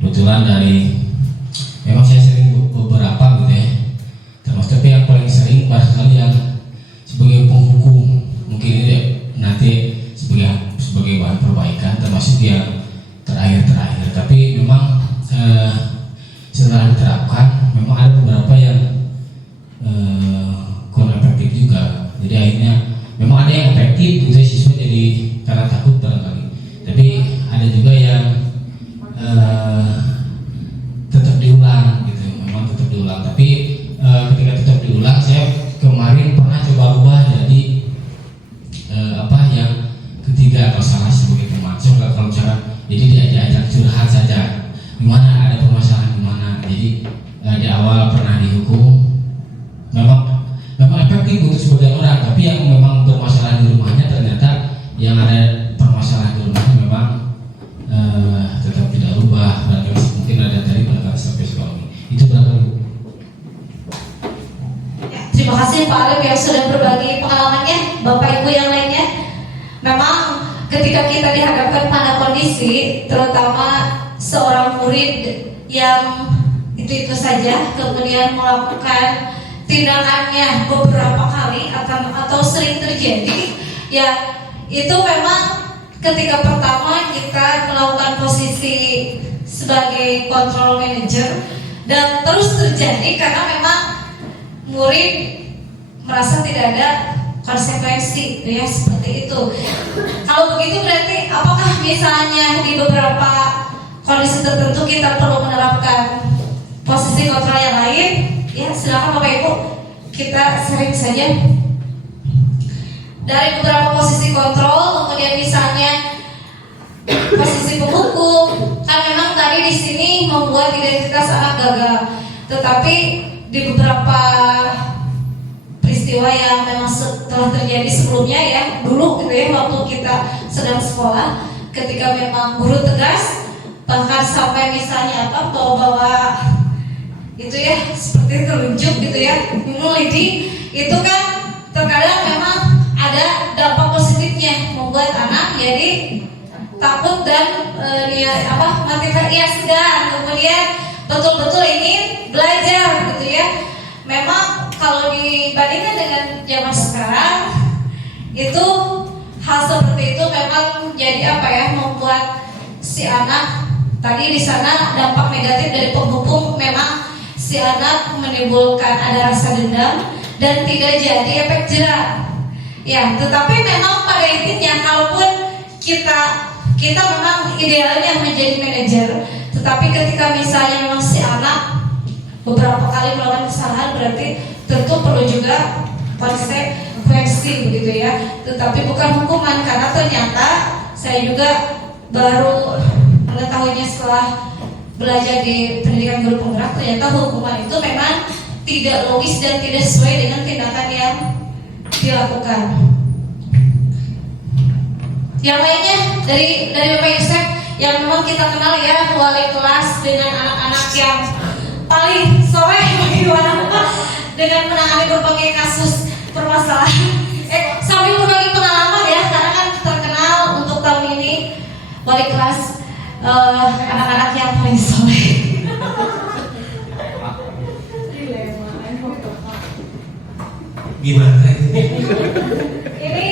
Kebetulan dari memang saya sering beberapa gitu ya. Termasuk tapi yang paling sering barangkali yang sebagai penghukum mungkin ini nanti sebagai bahan perbaikan, termasuk yang terakhir. Tapi memang setelah diterapkan memang ada beberapa yang kurang efektif juga. Jadi akhirnya memang ada yang efektif gitu siswa jadi karena takut barangkali. Tapi ada juga yang tetap diulang gitu. Memang tetap diulang. Tapi ketika tetap diulang saya kemarin pernah coba ubah jadi yang ketiga atau salah sebagai pemasok kalau misalkan jadi diajak curhat saja. Gimana ada permasalahan gimana? Jadi di awal pernah dihukum. Memang efektif untuk sebagian orang, tapi yang memang bermasalah di rumahnya ternyata yang ada permasalahan di rumahnya memang tetap tidak rubah. Berarti masih mungkin ada dari barangkali sampai sekarang ini. Itu berapa Bu? Ya, terima kasih Pak Alif yang sudah berbagi pengalamannya. Bapak Ibu yang lainnya, memang ketika kita dihadapkan pada kondisi terutama seorang murid yang itu saja kemudian melakukan tindakannya beberapa kali atau sering terjadi, ya itu memang ketika pertama kita melakukan posisi sebagai control manager dan terus terjadi karena memang murid merasa tidak ada konsekuensi ya seperti itu. Kalau begitu berarti apakah misalnya di beberapa kondisi tertentu kita perlu menerapkan posisi kontrol yang lain? Ya, silakan Bapak Ibu kita sharing saja. Dari beberapa posisi kontrol, kemudian misalnya posisi penghukum, kan memang tadi di sini membuat identitas anak gagal. Tetapi di beberapa peristiwa yang memang telah terjadi sebelumnya ya, dulu gitu ya waktu kita sedang sekolah, ketika memang guru tegas, bahkan sampai misalnya bawa itu ya seperti telunjuk gitu ya meneliti, itu kan terkadang memang ada dampak positifnya membuat anak jadi takut dan motivasi segan, kemudian betul-betul ingin belajar gitu ya. Memang kalau dibandingkan dengan zaman sekarang itu hal seperti itu memang jadi membuat si anak tadi di sana dampak negatif dari penghukum, memang si anak menimbulkan ada rasa dendam dan tidak jadi efek jerah. Ya, tetapi memang pada intinya kalaupun kita memang idealnya menjadi manajer, tetapi ketika misalnya memang si anak beberapa kali melakukan kesalahan, berarti tentu perlu juga konsekuensi begitu ya. Tetapi bukan hukuman, karena ternyata saya juga baru mengetahuinya setelah belajar di pendidikan guru penggerak, ternyata hukuman itu memang tidak logis dan tidak sesuai dengan tindakan yang dilakukan. Yang lainnya dari Bapak Yusef yang memang kita kenal ya, wali kelas dengan anak-anak yang paling soleh bagaimana dengan menangani berbagai kasus permasalahan. Sambil berbagi pengalaman ya, karena kan terkenal untuk tahun ini wali kelas anak-anak yang paling soleh. Gimana Ini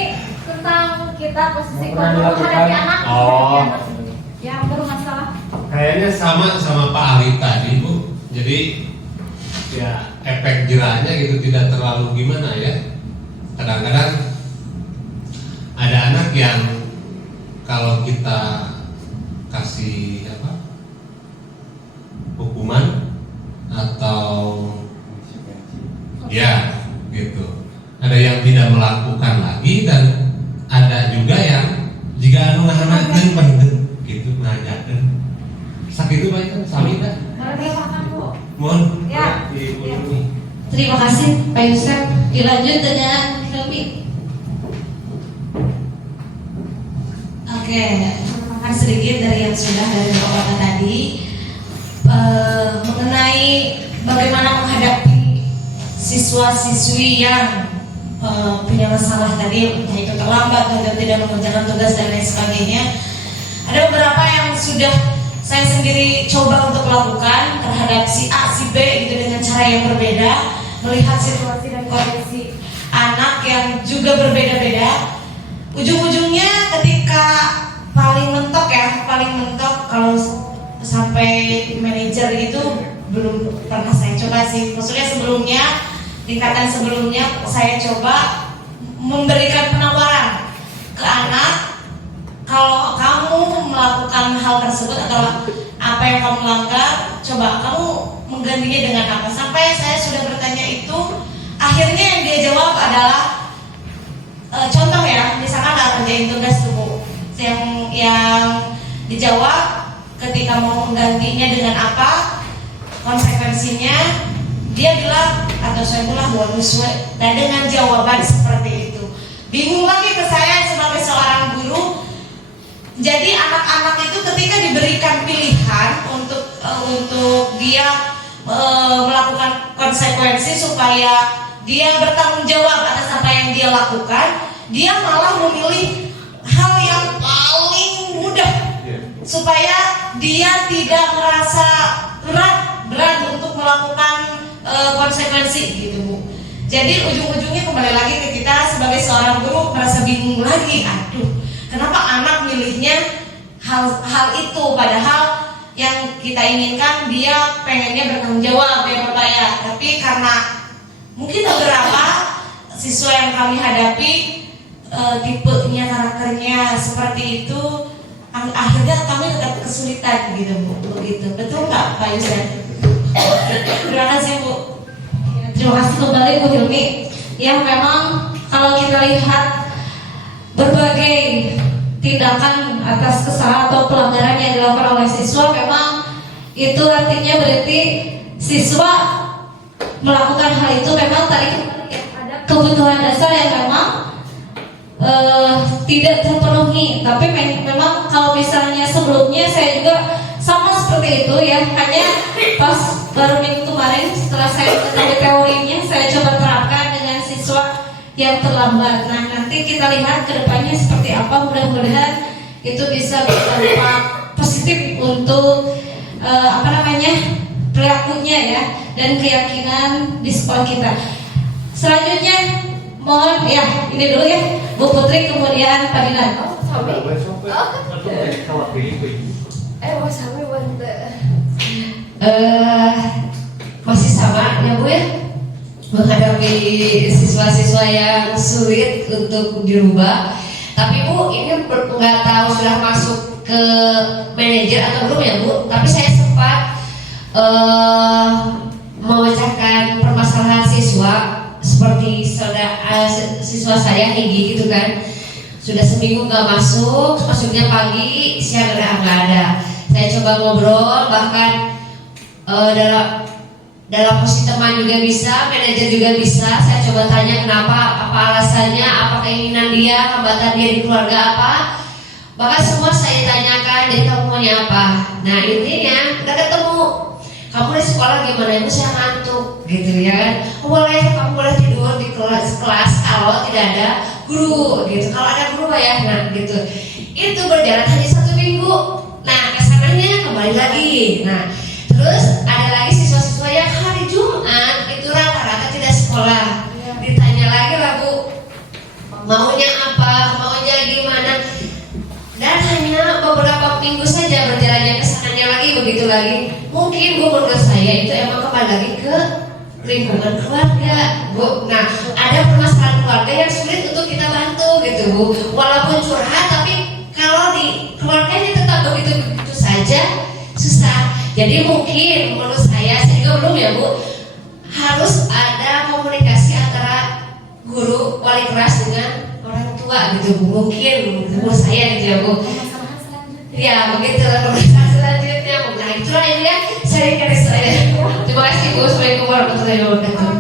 tentang kita posisi menghadapi anak yang bermasalah. Kayaknya sama Pak Ali tadi Bu. Jadi ya efek jerahnya gitu tidak terlalu gimana ya. Kadang-kadang ada anak yang kalau kita kasih hukuman atau ya gitu, ada yang tidak melakukan lagi dan ada juga yang jika anu ngahanatkeun pahinten gitu ngajakeun sakit itu baik sami dah mohon Ya. Ibu. Terima kasih Pak Yusef. Dilanjut dengan Hilmi. Oke, menambahkan sedikit dari yang sudah dari Bapak tadi mengenai bagaimana menghadapi siswa-siswi yang punya masalah tadi, yaitu terlambat atau tidak mengerjakan tugas dan lain sebagainya. Ada beberapa yang sudah saya sendiri coba untuk lakukan terhadap si A, si B gitu dengan cara yang berbeda, melihat situasi dan kondisi anak yang juga berbeda-beda. Ujung-ujungnya ketika paling mentok kalau sampai manajer itu belum pernah saya coba sih. Maksudnya sebelumnya, tingkatan sebelumnya saya coba memberikan penawaran ke anak, kalau kamu melakukan hal tersebut atau apa yang kamu langgar, coba kamu menggantinya dengan apa. Sampai saya sudah bertanya itu, akhirnya yang dia jawab adalah contoh ya, misalkan nggak kerjain tugas tuh, yang dijawab ketika mau menggantinya dengan apa, konsekuensinya dia bilang atau saya bilang bonus, dan dengan jawaban seperti itu bingung lagi ke saya sebagai seorang guru. Jadi anak-anak itu ketika diberikan pilihan untuk dia melakukan konsekuensi supaya dia bertanggung jawab atas apa yang dia lakukan, dia malah memilih hal yang paling mudah supaya dia tidak merasa berat untuk melakukan konsekuensi gitu Bu. Jadi ujung-ujungnya kembali lagi ke kita sebagai seorang guru merasa bingung lagi, aduh kenapa anak milihnya hal itu, padahal yang kita inginkan dia pengennya bertanggung jawab ya Bapak ya. Tapi karena mungkin beberapa siswa yang kami hadapi tipenya, karakternya seperti itu, akhirnya kami tetap kesulitan gitu Bu, begitu. Betul nggak Pak Yusef? Terima kasih Bu. Terima kasih kembali Bu Hilmi. Yang memang kalau kita lihat berbagai tindakan atas kesalahan atau pelanggaran yang dilakukan oleh siswa, memang itu artinya berarti siswa melakukan hal itu memang tadi ada kebutuhan dasar yang memang tidak terpenuhi. Tapi memang kalau misalnya sebelumnya saya juga sama seperti itu ya, hanya pas baru minggu kemarin setelah saya mengetahui teorinya, saya coba terapkan dengan siswa yang terlambat. Nah nanti kita lihat kedepannya seperti apa, mudah-mudahan itu bisa berdampak positif untuk perilakunya ya dan keyakinan di sekolah kita. Selanjutnya mohon ya ini dulu ya Bu Putri, kemudian Pak Dinan. Masih sama ya Bu ya, menghadapi siswa-siswa yang sulit untuk dirubah. Tapi Bu ini nggak tahu sudah masuk ke manajer atau belum ya Bu, tapi saya sempat memecahkan permasalahan siswa seperti siswa saya Higi gitu kan, sudah seminggu nggak masuk, masuknya pagi, siang nggak ada. Saya coba ngobrol, bahkan dalam posisi teman juga bisa, manajer juga bisa. Saya coba tanya kenapa, apa alasannya, apa keinginan dia, hambatan dia di keluarga apa. Bahkan semua saya tanyakan, jadi kamu maunya apa? Nah intinya udah ketemu. Kamu di sekolah gimana? Ibu saya ngantuk, gitu ya kan? Kamu boleh tidur di kelas kalau tidak ada guru, gitu. Kalau ada guru ya, nah gitu. Itu berjalan hanya 1 minggu. Nah kesananya kembali lagi. Nah terus ada lagi siswa-siswa yang hari Jumat itu rata-rata tidak sekolah. Ditanya lagi lah Bu, maunya apa? Maunya gimana? Dan hanya beberapa minggu saja berjalannya kesananya lagi begitu lagi. Mungkin Bu menurut saya itu emang kembali lagi ke lingkungan keluarga Bu. Nah ada permasalahan keluarga yang sulit untuk kita bantu gitu Bu. Walaupun curhat tapi kalau di keluarganya tetap begitu-begitu saja susah. Jadi mungkin menurut saya juga belum ya Bu, harus ada komunikasi antara guru wali kelas dengan orang tua gitu Bu. Mungkin menurut saya gitu ya Bu. Ya begitu permasalahan selanjutnya Bu. Nah itulah ini ya sharing dari saya. Terima kasih Bu. Assalamualaikum warahmatullahi wabarakatuh.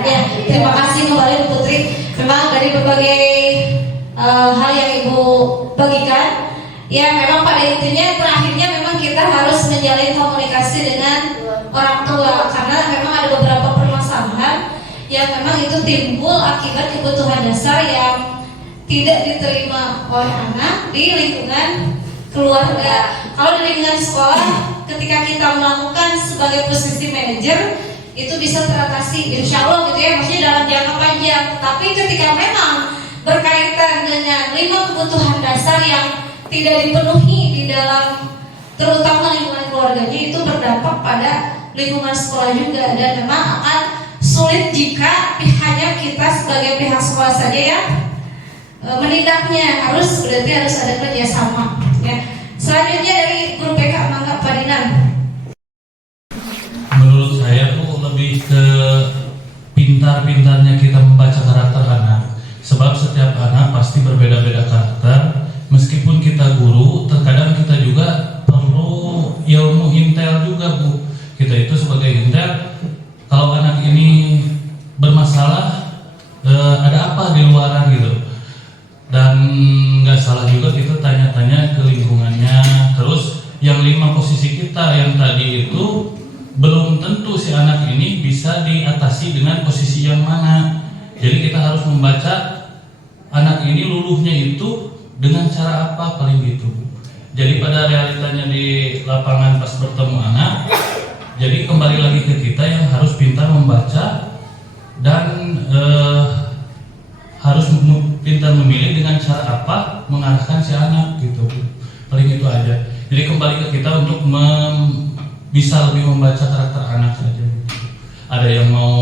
Ya, terima kasih kembali Bu Putri. Memang dari berbagai hal yang Ibu bagikan, ya memang pada intinya terakhirnya memang kita harus menjalin komunikasi dengan orang tua karena memang ada beberapa permasalahan yang memang itu timbul akibat kebutuhan dasar yang tidak diterima oleh anak di lingkungan keluarga. Kalau di lingkungan sekolah, ketika kita melakukan sebagai posisi manajer itu bisa teratasi, insya Allah gitu ya, maksudnya dalam jangka panjang. Tapi ketika memang berkaitan dengan 5 kebutuhan dasar yang tidak dipenuhi di dalam terutama lingkungan keluarganya, itu berdampak pada lingkungan sekolah juga dan memang akan sulit jika hanya kita sebagai pihak sekolah saja yang menindaknya. Berarti harus ada kerjasama ya. Selanjutnya dari guru PK Mangga Pak Dinar. Menurut saya tuh lebih ke pintar-pintarnya kita membaca karakter anak. Sebab setiap anak pasti berbeda-beda karakter. Meskipun kita guru, terkadang kita juga perlu ilmu intel juga Bu. Kita itu sebagai intel, kalau anak ini bermasalah, ada apa di luaran gitu. Dan nggak salah juga kita tanya-tanya ke lingkungannya. Terus yang 5 posisi kita yang tadi itu belum tentu si anak ini bisa diatasi dengan posisi yang mana. Jadi kita harus membaca anak ini luluhnya itu dengan cara apa paling gitu. Jadi pada realitanya di lapangan pas bertemu anak, jadi kembali lagi ke kita yang harus pintar membaca dan harus pintar memilih dengan cara apa mengarahkan si anak gitu. Paling itu aja. Jadi kembali ke kita untuk bisa lebih membaca karakter anak saja. Ada yang mau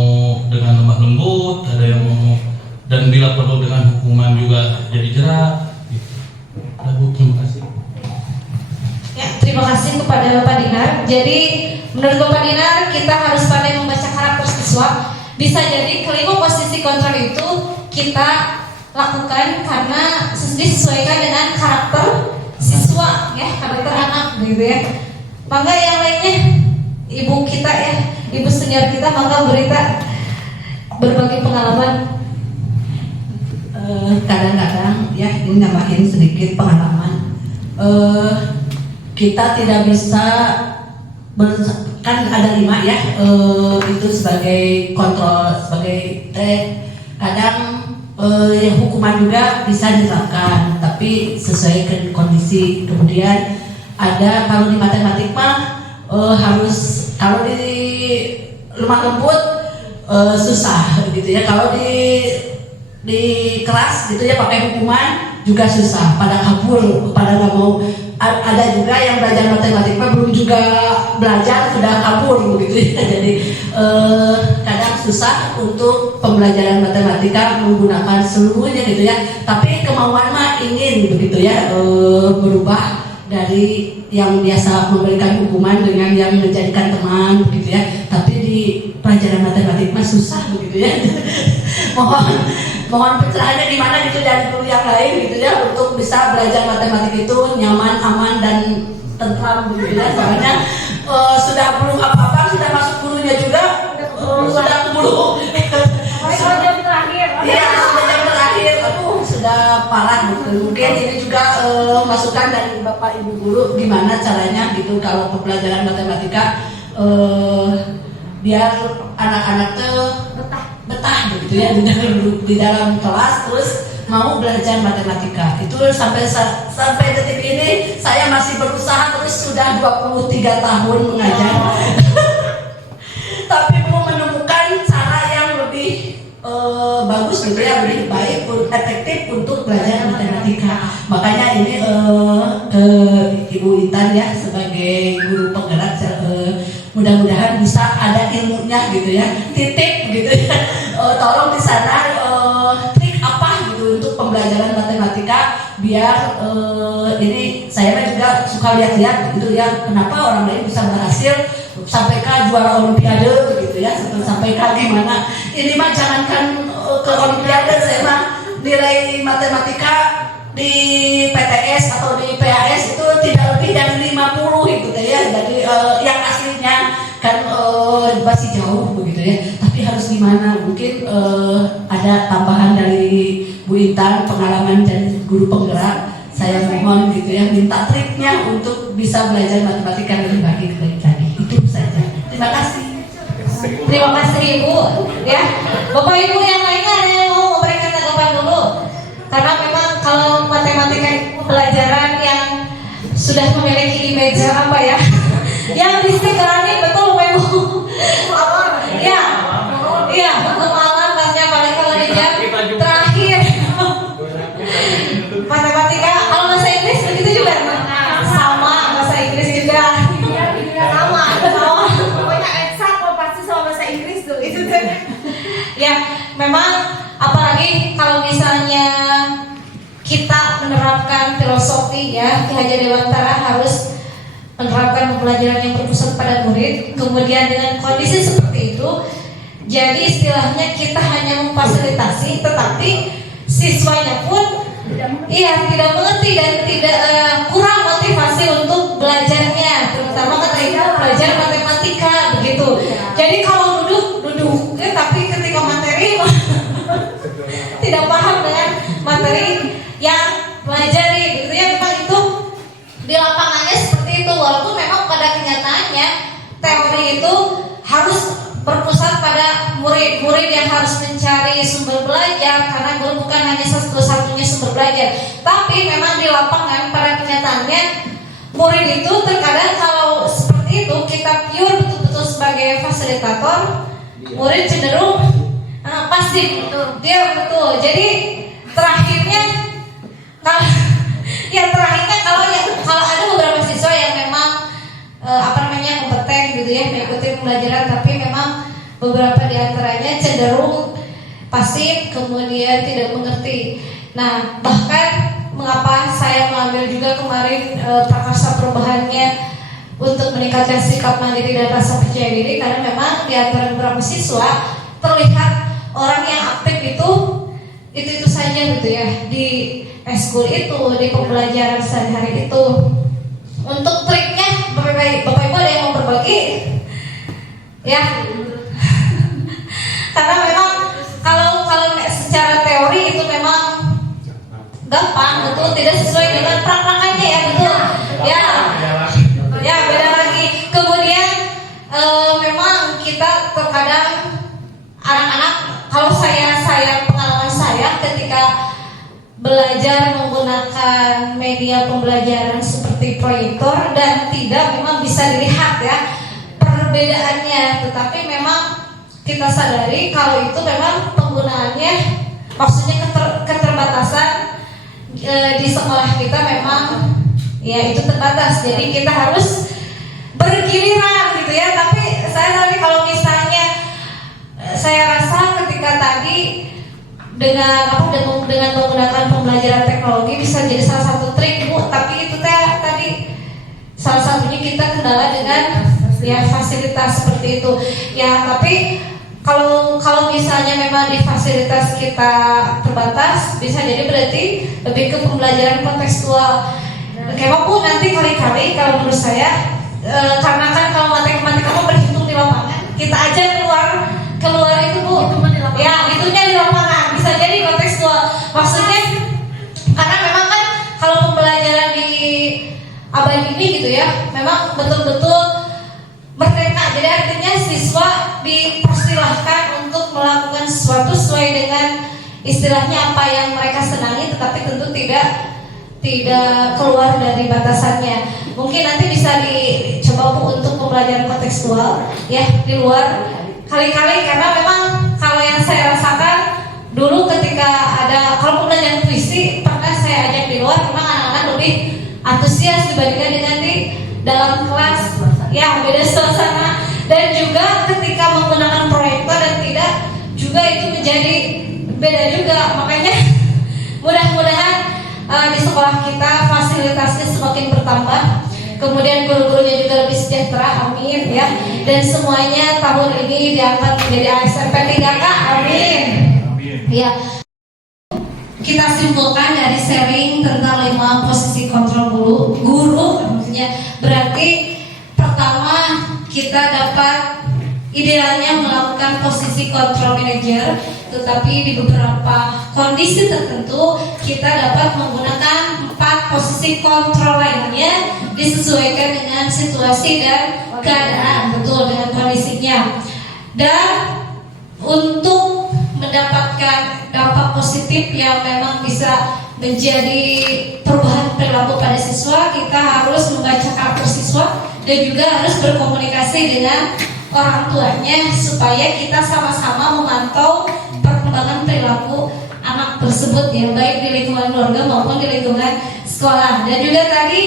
dengan lemah lembut, ada yang mau dan bila perlu dengan hukuman juga jadi jerak. Gitu. Bu, terima kasih. Ya, terima kasih kepada Bapak Dinar. Jadi menurut Bapak Dinar kita harus pandai membaca karakter siswa. Bisa jadi kelima posisi kontrol itu kita lakukan karena disesuaikan dengan karakter siswa ya, karakter anak gitu ya. Mangga yang lainnya ibu kita ya, ibu senior kita, mangga berita berbagi pengalaman. Kadang-kadang ya ini nambahin sedikit pengalaman. Kita tidak bisa kan ada 5 ya, itu sebagai kontrol, sebagai kadang yang hukuman juga bisa diterapkan, tapi sesuai kondisi. Kemudian ada kalau di matematik mah harus, kalau di lemah lembut susah gitu ya. Kalau di kelas gitu ya pakai hukuman juga susah, pada kabur, pada nggak mau. Ada juga yang belajar matematika belum juga belajar sudah kabur gitu ya. Jadi kadang susah untuk pembelajaran matematika menggunakan seluruhnya gitu ya. Tapi kemauan mah ingin begitu ya, berubah dari yang biasa memberikan hukuman dengan yang menjadikan teman begitu ya. Tapi di pelajaran matematik mah susah begitu ya. Mohon pencerahannya di mana gitu dari guru yang lain gitu ya, untuk bisa belajar matematik itu nyaman, aman dan tentram gitu ya. Soalnya sudah belum apa-apa, sudah masuk gurunya juga sudah keburu. Jam terakhir. Iya, jam terakhir. Aduh, sudah parah gitu. Mungkin ini juga masukan dari Bapak Ibu guru gimana caranya gitu kalau pembelajaran matematika biar anak-anak tuh betah gitu ya di dalam kelas terus mau belajar matematika. Itu sampai detik ini saya masih berusaha terus sudah 23 tahun mengajar. Tapi belum menemukan cara yang lebih bagus gitu ya, lebih baik, efektif untuk belajar matematika. Makanya ini ke Ibu Intan ya sebagai guru penggerak, mudah-mudahan bisa ada ilmunya gitu ya, titip gitu ya. Tolong di sana trik apa gitu untuk pembelajaran matematika biar ini saya juga suka lihat-lihat gitu ya, kenapa orang lain bisa berhasil sampai ke juara olimpiade gitu ya, sampai ke gimana. Ini mah jangankan ke olimpiade, saya mah nilai matematika di PTS atau di PAS itu tidak lebih dari 50 gitu ya. Jadi yang aslinya kan masih jauh begitu ya. Tapi harus gimana? Mungkin ada tambahan dari Bu Intan, pengalaman dari guru penggerak. Saya mohon gitu ya, minta triknya untuk bisa belajar matematika lebih baik dari tadi. Itu saja. Terima kasih. Terima kasih Ibu ya. Bapak Ibu yang lainnya ada yang mau memberikan tanggapan dulu? Karena memang kalau matematika pelajaran yang sudah memiliki image apa ya? Yang distikeranin betul Bapak Ibu. Iya. Iya, malam masnya paling kalau di jam terakhir. Matematika, kalau bahasa Inggris begitu juga sama, bahasa Inggris juga sama. Pokoknya eksak pasti sama bahasa Inggris tuh itu. Ya, memang apalagi kalau misalnya kita menerapkan filosofi ya, Ki Hajar Dewantara harus menerapkan pembelajaran yang berpusat pada murid. Kemudian dengan kondisi seperti itu, jadi istilahnya kita hanya memfasilitasi, tetapi siswanya pun tidak mengerti dan tidak kurang motivasi untuk belajarnya, terutama ketika belajar matematika begitu. Jadi kalau duduk, tapi ketika materi tidak paham dengan materi yang pelajari, gitu ya. Memang itu di lapangannya seperti itu. Walaupun memang pada kenyataannya teori itu harus berpusat pada murid-murid yang harus mencari sumber belajar, karena guru bukan hanya satu-satunya sumber belajar. Tapi memang di lapangan pada kenyataannya murid itu terkadang kalau seperti itu kita pure betul-betul sebagai fasilitator, murid cenderung pasif, dia betul. Jadi terakhirnya kalau ada beberapa siswa yang memang kompeten gitu ya mengikuti pembelajaran, tapi memang beberapa di antaranya cenderung pasif, kemudian tidak mengerti. Nah, bahkan mengapa saya mengambil juga kemarin prakarsa perubahannya untuk meningkatkan sikap mandiri dan rasa percaya diri, karena memang di antara beberapa siswa terlihat orang yang aktif itu saja gitu ya, di eskul itu, di pembelajaran sehari-hari itu. Untuk triknya, Bapak Ibu ada yang mau berbagi? Ya, karena memang kalau secara teori itu memang gampang, betul, tidak sesuai dengan praktekannya ya, betul. Ya beda lagi. Kemudian memang kita terkadang anak-anak, kalau saya pengalaman saya ketika belajar menggunakan media pembelajaran seperti proyektor dan tidak, memang bisa dilihat ya perbedaannya. Tetapi memang kita sadari kalau itu memang penggunaannya, maksudnya keterbatasan di sekolah kita memang ya itu terbatas. Jadi kita harus bergiliran gitu ya. Tapi saya kalau misalnya saya rasa ketika tadi dengan menggunakan pembelajaran teknologi bisa jadi salah satu trik Bu, tapi itu tadi salah satunya kita kendala dengan ya fasilitas seperti itu ya. Tapi kalau misalnya memang di fasilitas kita terbatas, bisa jadi berarti lebih ke pembelajaran kontekstual. Kayak Bu, nanti kali-kali kalau menurut saya karena kan kalau matematika mau berhitung di lapangan, kita aja keluar itu Bu, ya itunya di lapangan, bisa jadi kontekstual. Maksudnya ya, memang betul-betul merdeka. Jadi artinya siswa dipersilahkan untuk melakukan sesuatu sesuai dengan istilahnya apa yang mereka senangi, tetapi tentu tidak keluar dari batasannya. Mungkin nanti bisa dicoba Bu untuk pembelajaran kontekstual ya di luar kali-kali, karena memang kalau yang saya rasakan dulu ketika ada kalau pembelajaran puisi pernah saya ajak di luar, memang anak-anak lebih antusias dibandingkan dengan di dalam kelas ya, beda suasana. Dan juga ketika menggunakan proyektor dan tidak juga itu menjadi beda juga. Makanya mudah-mudahan di sekolah kita fasilitasnya semakin bertambah, kemudian guru-gurunya juga lebih sejahtera, amin ya. Dan semuanya tahun ini diangkat menjadi ASMP 3K, amin. Ya. Kita simpulkan dari sharing tentang 5 posisi kontrol guru, maksudnya berarti pertama kita dapat idealnya melakukan posisi kontrol manager, tetapi di beberapa kondisi tertentu kita dapat menggunakan 4 posisi kontrol lainnya disesuaikan dengan situasi dan keadaan, betul dengan kondisinya. Dan untuk mendapatkan dampak positif yang memang bisa menjadi perubahan perilaku pada siswa, kita harus membaca karakter siswa dan juga harus berkomunikasi dengan orang tuanya supaya kita sama-sama memantau perkembangan perilaku anak tersebut ya, baik di lingkungan keluarga maupun di lingkungan sekolah. Dan juga tadi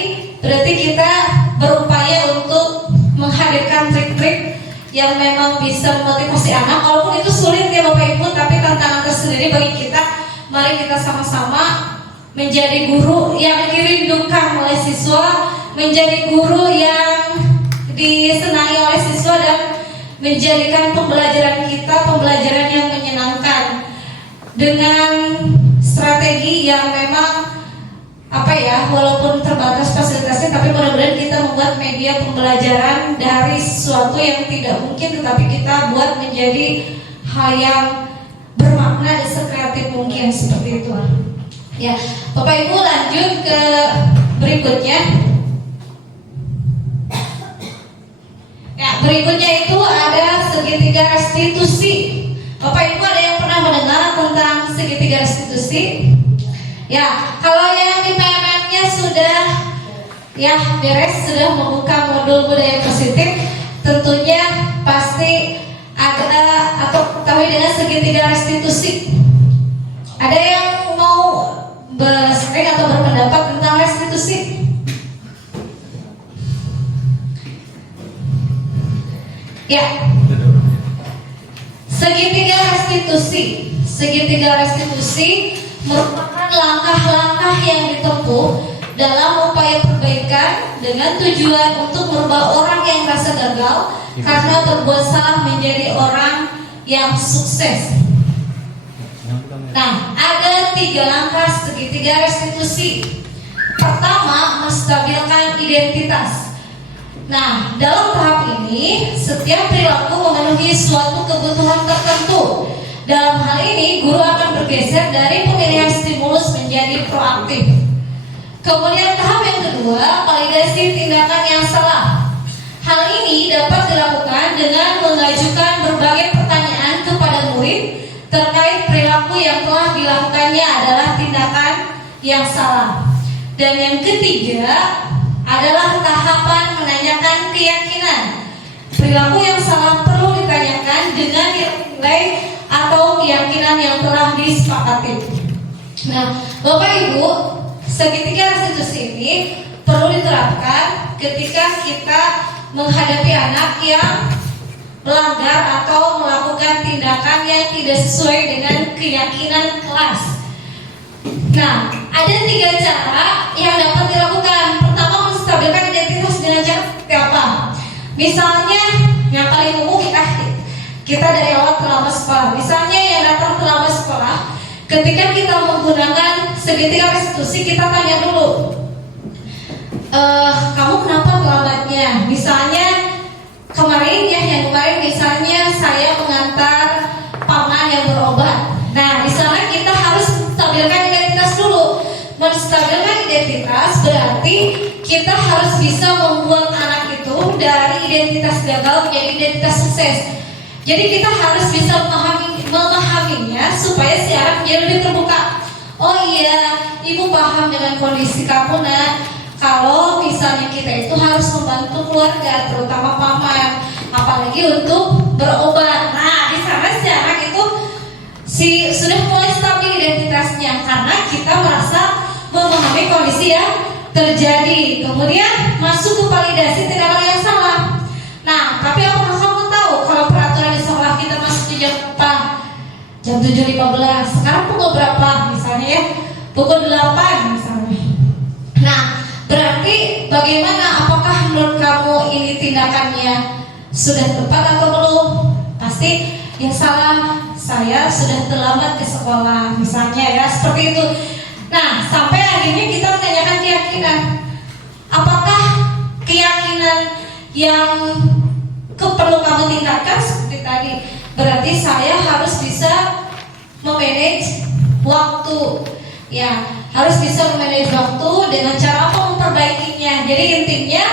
berarti kita berupaya untuk menghadirkan trik-trik yang memang bisa memotivasi anak, walaupun itu sulit ya Bapak Ibu, tapi tantangan tersendiri bagi kita. Mari kita sama-sama menjadi guru yang dirindukan oleh siswa, menjadi guru yang disenangi oleh siswa, dan menjadikan pembelajaran kita pembelajaran yang menyenangkan dengan strategi yang memang walaupun terbatas fasilitasnya, tapi mudah-mudahan kita membuat media pembelajaran dari sesuatu yang tidak mungkin, tetapi kita buat menjadi hal yang bermakna dan sekreatif mungkin, seperti itu ya. Bapak Ibu lanjut ke berikutnya. Ya, berikutnya itu ada segitiga restitusi. Bapak Ibu ada yang pernah mendengar tentang segitiga restitusi? Ya, kalau yang di PMM-nya sudah ya beres, sudah membuka modul budaya positif, tentunya pasti ada atau ketahui dengan segitiga restitusi. Ada yang mau bersering atau berpendapat tentang restitusi? Ya, segitiga restitusi merupakan langkah-langkah yang ditempuh dalam upaya perbaikan dengan tujuan untuk merubah orang yang merasa gagal karena berbuat salah menjadi orang yang sukses. Nah, ada 3 langkah segitiga restitusi. Pertama, menstabilkan identitas. Nah, dalam tahap ini, setiap perilaku memenuhi suatu kebutuhan tertentu. Dalam hal ini, guru akan bergeser dari pemilihan stimulus menjadi proaktif. Kemudian tahap yang kedua, validasi tindakan yang salah. Hal ini dapat dilakukan dengan mengajukan berbagai pertanyaan kepada murid terkait perilaku yang telah dilakukannya adalah tindakan yang salah. Dan yang ketiga adalah tahapan menanyakan keyakinan. Perilaku yang salah perlu ditanyakan dengan nilai atau keyakinan yang telah disepakati. Nah, Bapak Ibu, segitiga restitusi ini perlu diterapkan ketika kita menghadapi anak yang melanggar atau melakukan tindakan yang tidak sesuai dengan keyakinan kelas. Nah, ada 3 cara yang dapat dilakukan. Pertama, menstabilkan identitas dengan cara seperti apa? Misalnya, yang paling umum kita dari awal terlambat sekolah. Misalnya yang datang terlambat sekolah, ketika kita menggunakan segitiga restitusi, kita tanya dulu, kamu kenapa terlambatnya? Misalnya yang kemarin misalnya saya mengantar paman yang berobat. Nah, di sana kita harus stabilkan identitas dulu. Menstabilkan identitas berarti kita harus bisa membuat anak itu dari identitas gagal menjadi identitas sukses. Jadi kita harus bisa memahaminya supaya si anak menjadi lebih terbuka. Oh iya, ibu paham dengan kondisi kamu nak. Kalau misalnya kita itu harus membantu keluarga, terutama paman, apalagi untuk berobat. Nah, di sana si anak itu sudah mulai stabil identitasnya karena kita merasa memahami kondisi yang terjadi. Kemudian masuk ke validasi tidak ada yang salah. Nah, tapi apakah kamu tahu kalau peraturan di sekolah kita masuk di jam 4, jam 7.15, sekarang pukul berapa misalnya ya? Pukul 8 misalnya. Nah, berarti bagaimana, apakah menurut kamu ini tindakannya sudah tepat atau belum? Pasti yang salah, saya sudah terlambat ke sekolah misalnya ya, seperti itu. Nah, sampai akhirnya kita menanyakan keyakinan. Apakah keyakinan yang perlu kamu tingkatkan seperti tadi? Berarti saya harus bisa memanage waktu. Ya, harus bisa memanage waktu dengan cara apa memperbaikinya. Jadi intinya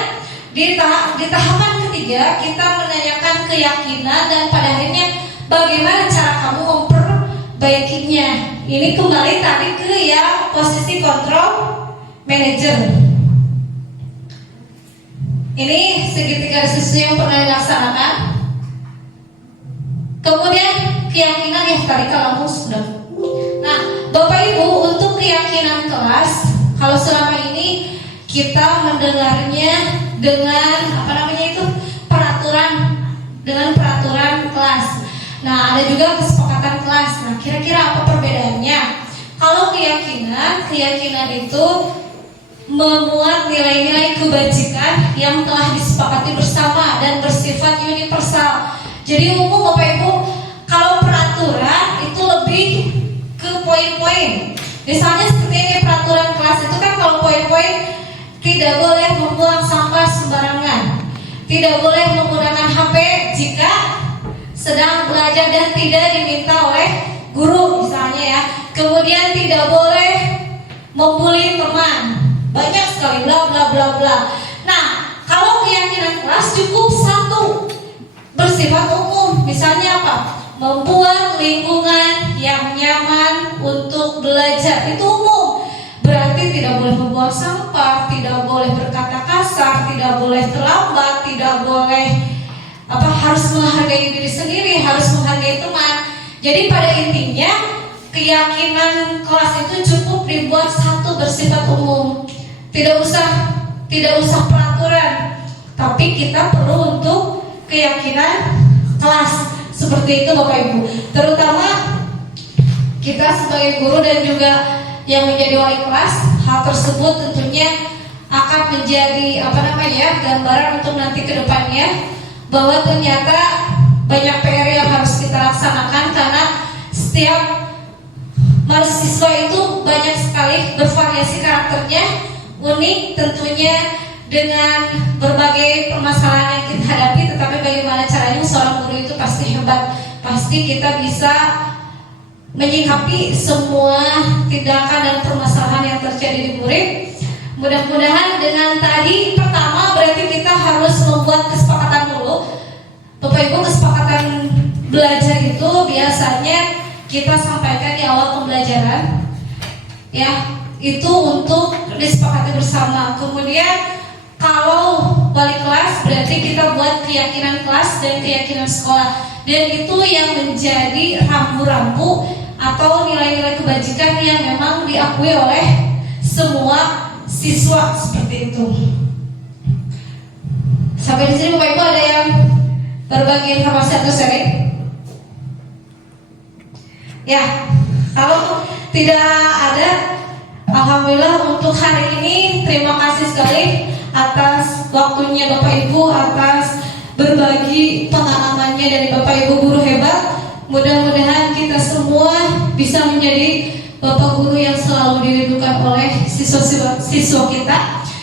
di tahapan ketiga kita menanyakan keyakinan dan pada akhirnya bagaimana cara kamu memperbaikinya. Ini kembali tadi ke yang posisi control manager. Ini segitiga sisi yang pernah dilaksanakan. Kemudian keyakinan yang tadi kalau sudah. Nah, Bapak Ibu, untuk keyakinan kelas, kalau selama ini kita mendengarnya dengan peraturan kelas. Nah, ada juga kesepakatan kelas. Nah, kira-kira apa perbedaannya? Kalau keyakinan itu memuat nilai-nilai kebajikan yang telah disepakati bersama dan bersifat universal. Jadi umum Bapak Ibu, kalau peraturan itu lebih ke poin-poin. Misalnya seperti ini peraturan kelas itu kan kalau poin-poin tidak boleh membuang sampah sembarangan, tidak boleh menggunakan HP jika sedang belajar dan tidak diminta oleh guru misalnya ya. Kemudian tidak boleh membuli teman, banyak sekali bla bla bla bla. Nah, kalau keyakinan kelas cukup satu, bersifat umum. Misalnya apa? Membuat lingkungan yang nyaman untuk belajar, itu umum. Berarti tidak boleh membuang sampah, tidak boleh berkata kasar, tidak boleh terlambat, tidak boleh harus menghargai diri sendiri, harus menghargai teman. Jadi pada intinya keyakinan kelas itu cukup dibuat satu, bersifat umum. Tidak usah peraturan, tapi kita perlu untuk keyakinan kelas. Seperti itu Bapak Ibu. Terutama kita sebagai guru dan juga yang menjadi wali kelas, hal tersebut tentunya akan menjadi gambaran untuk nanti ke depannya, bahwa ternyata banyak PR yang harus kita laksanakan karena setiap mahasiswa itu banyak sekali bervariasi karakternya, unik tentunya dengan berbagai permasalahan yang kita hadapi. Tetapi bagaimana caranya seorang guru itu pasti hebat, pasti kita bisa menyikapi semua tindakan dan permasalahan yang terjadi di murid. Mudah-mudahan dengan tadi pertama berarti kita harus membuat kesepakatan dulu. Bapak Ibu, kesepakatan belajar itu biasanya kita sampaikan di awal pembelajaran, ya, itu untuk disepakati bersama. Kemudian kalau wali kelas berarti kita buat keyakinan kelas dan keyakinan sekolah, dan itu yang menjadi rambu-rambu atau nilai-nilai kebajikan yang memang diakui oleh semua siswa, seperti itu. Sampai di sini Bapak Ibu ada yang berbagi informasi atau sharing? Ya, kalau tidak ada, alhamdulillah untuk hari ini terima kasih sekali atas waktunya Bapak Ibu, atas berbagi pengalamannya dari Bapak Ibu guru hebat. Mudah-mudahan kita semua bisa menjadi Bapak guru yang selalu dirindukan oleh siswa kita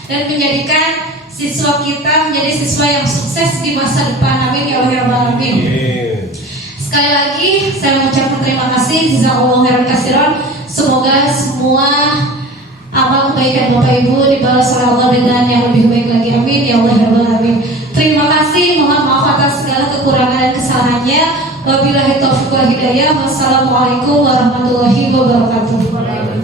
dan menjadikan siswa kita menjadi siswa yang sukses di masa depan. Amin ya Allah ya Rabbal Alamin. Sekali lagi saya mengucapkan terima kasih, jazakallahu khairan katsiran. Semoga semua amal kebaikan Bapak Ibu dibalas oleh Allah dengan yang lebih baik lagi. Amin ya Allah ya Rabbal alamin. Terima kasih, mohon maaf atas segala kekurangan dan kesalahannya. Wabillahi taufiq wal hidayah. Wassalamualaikum warahmatullahi wabarakatuh.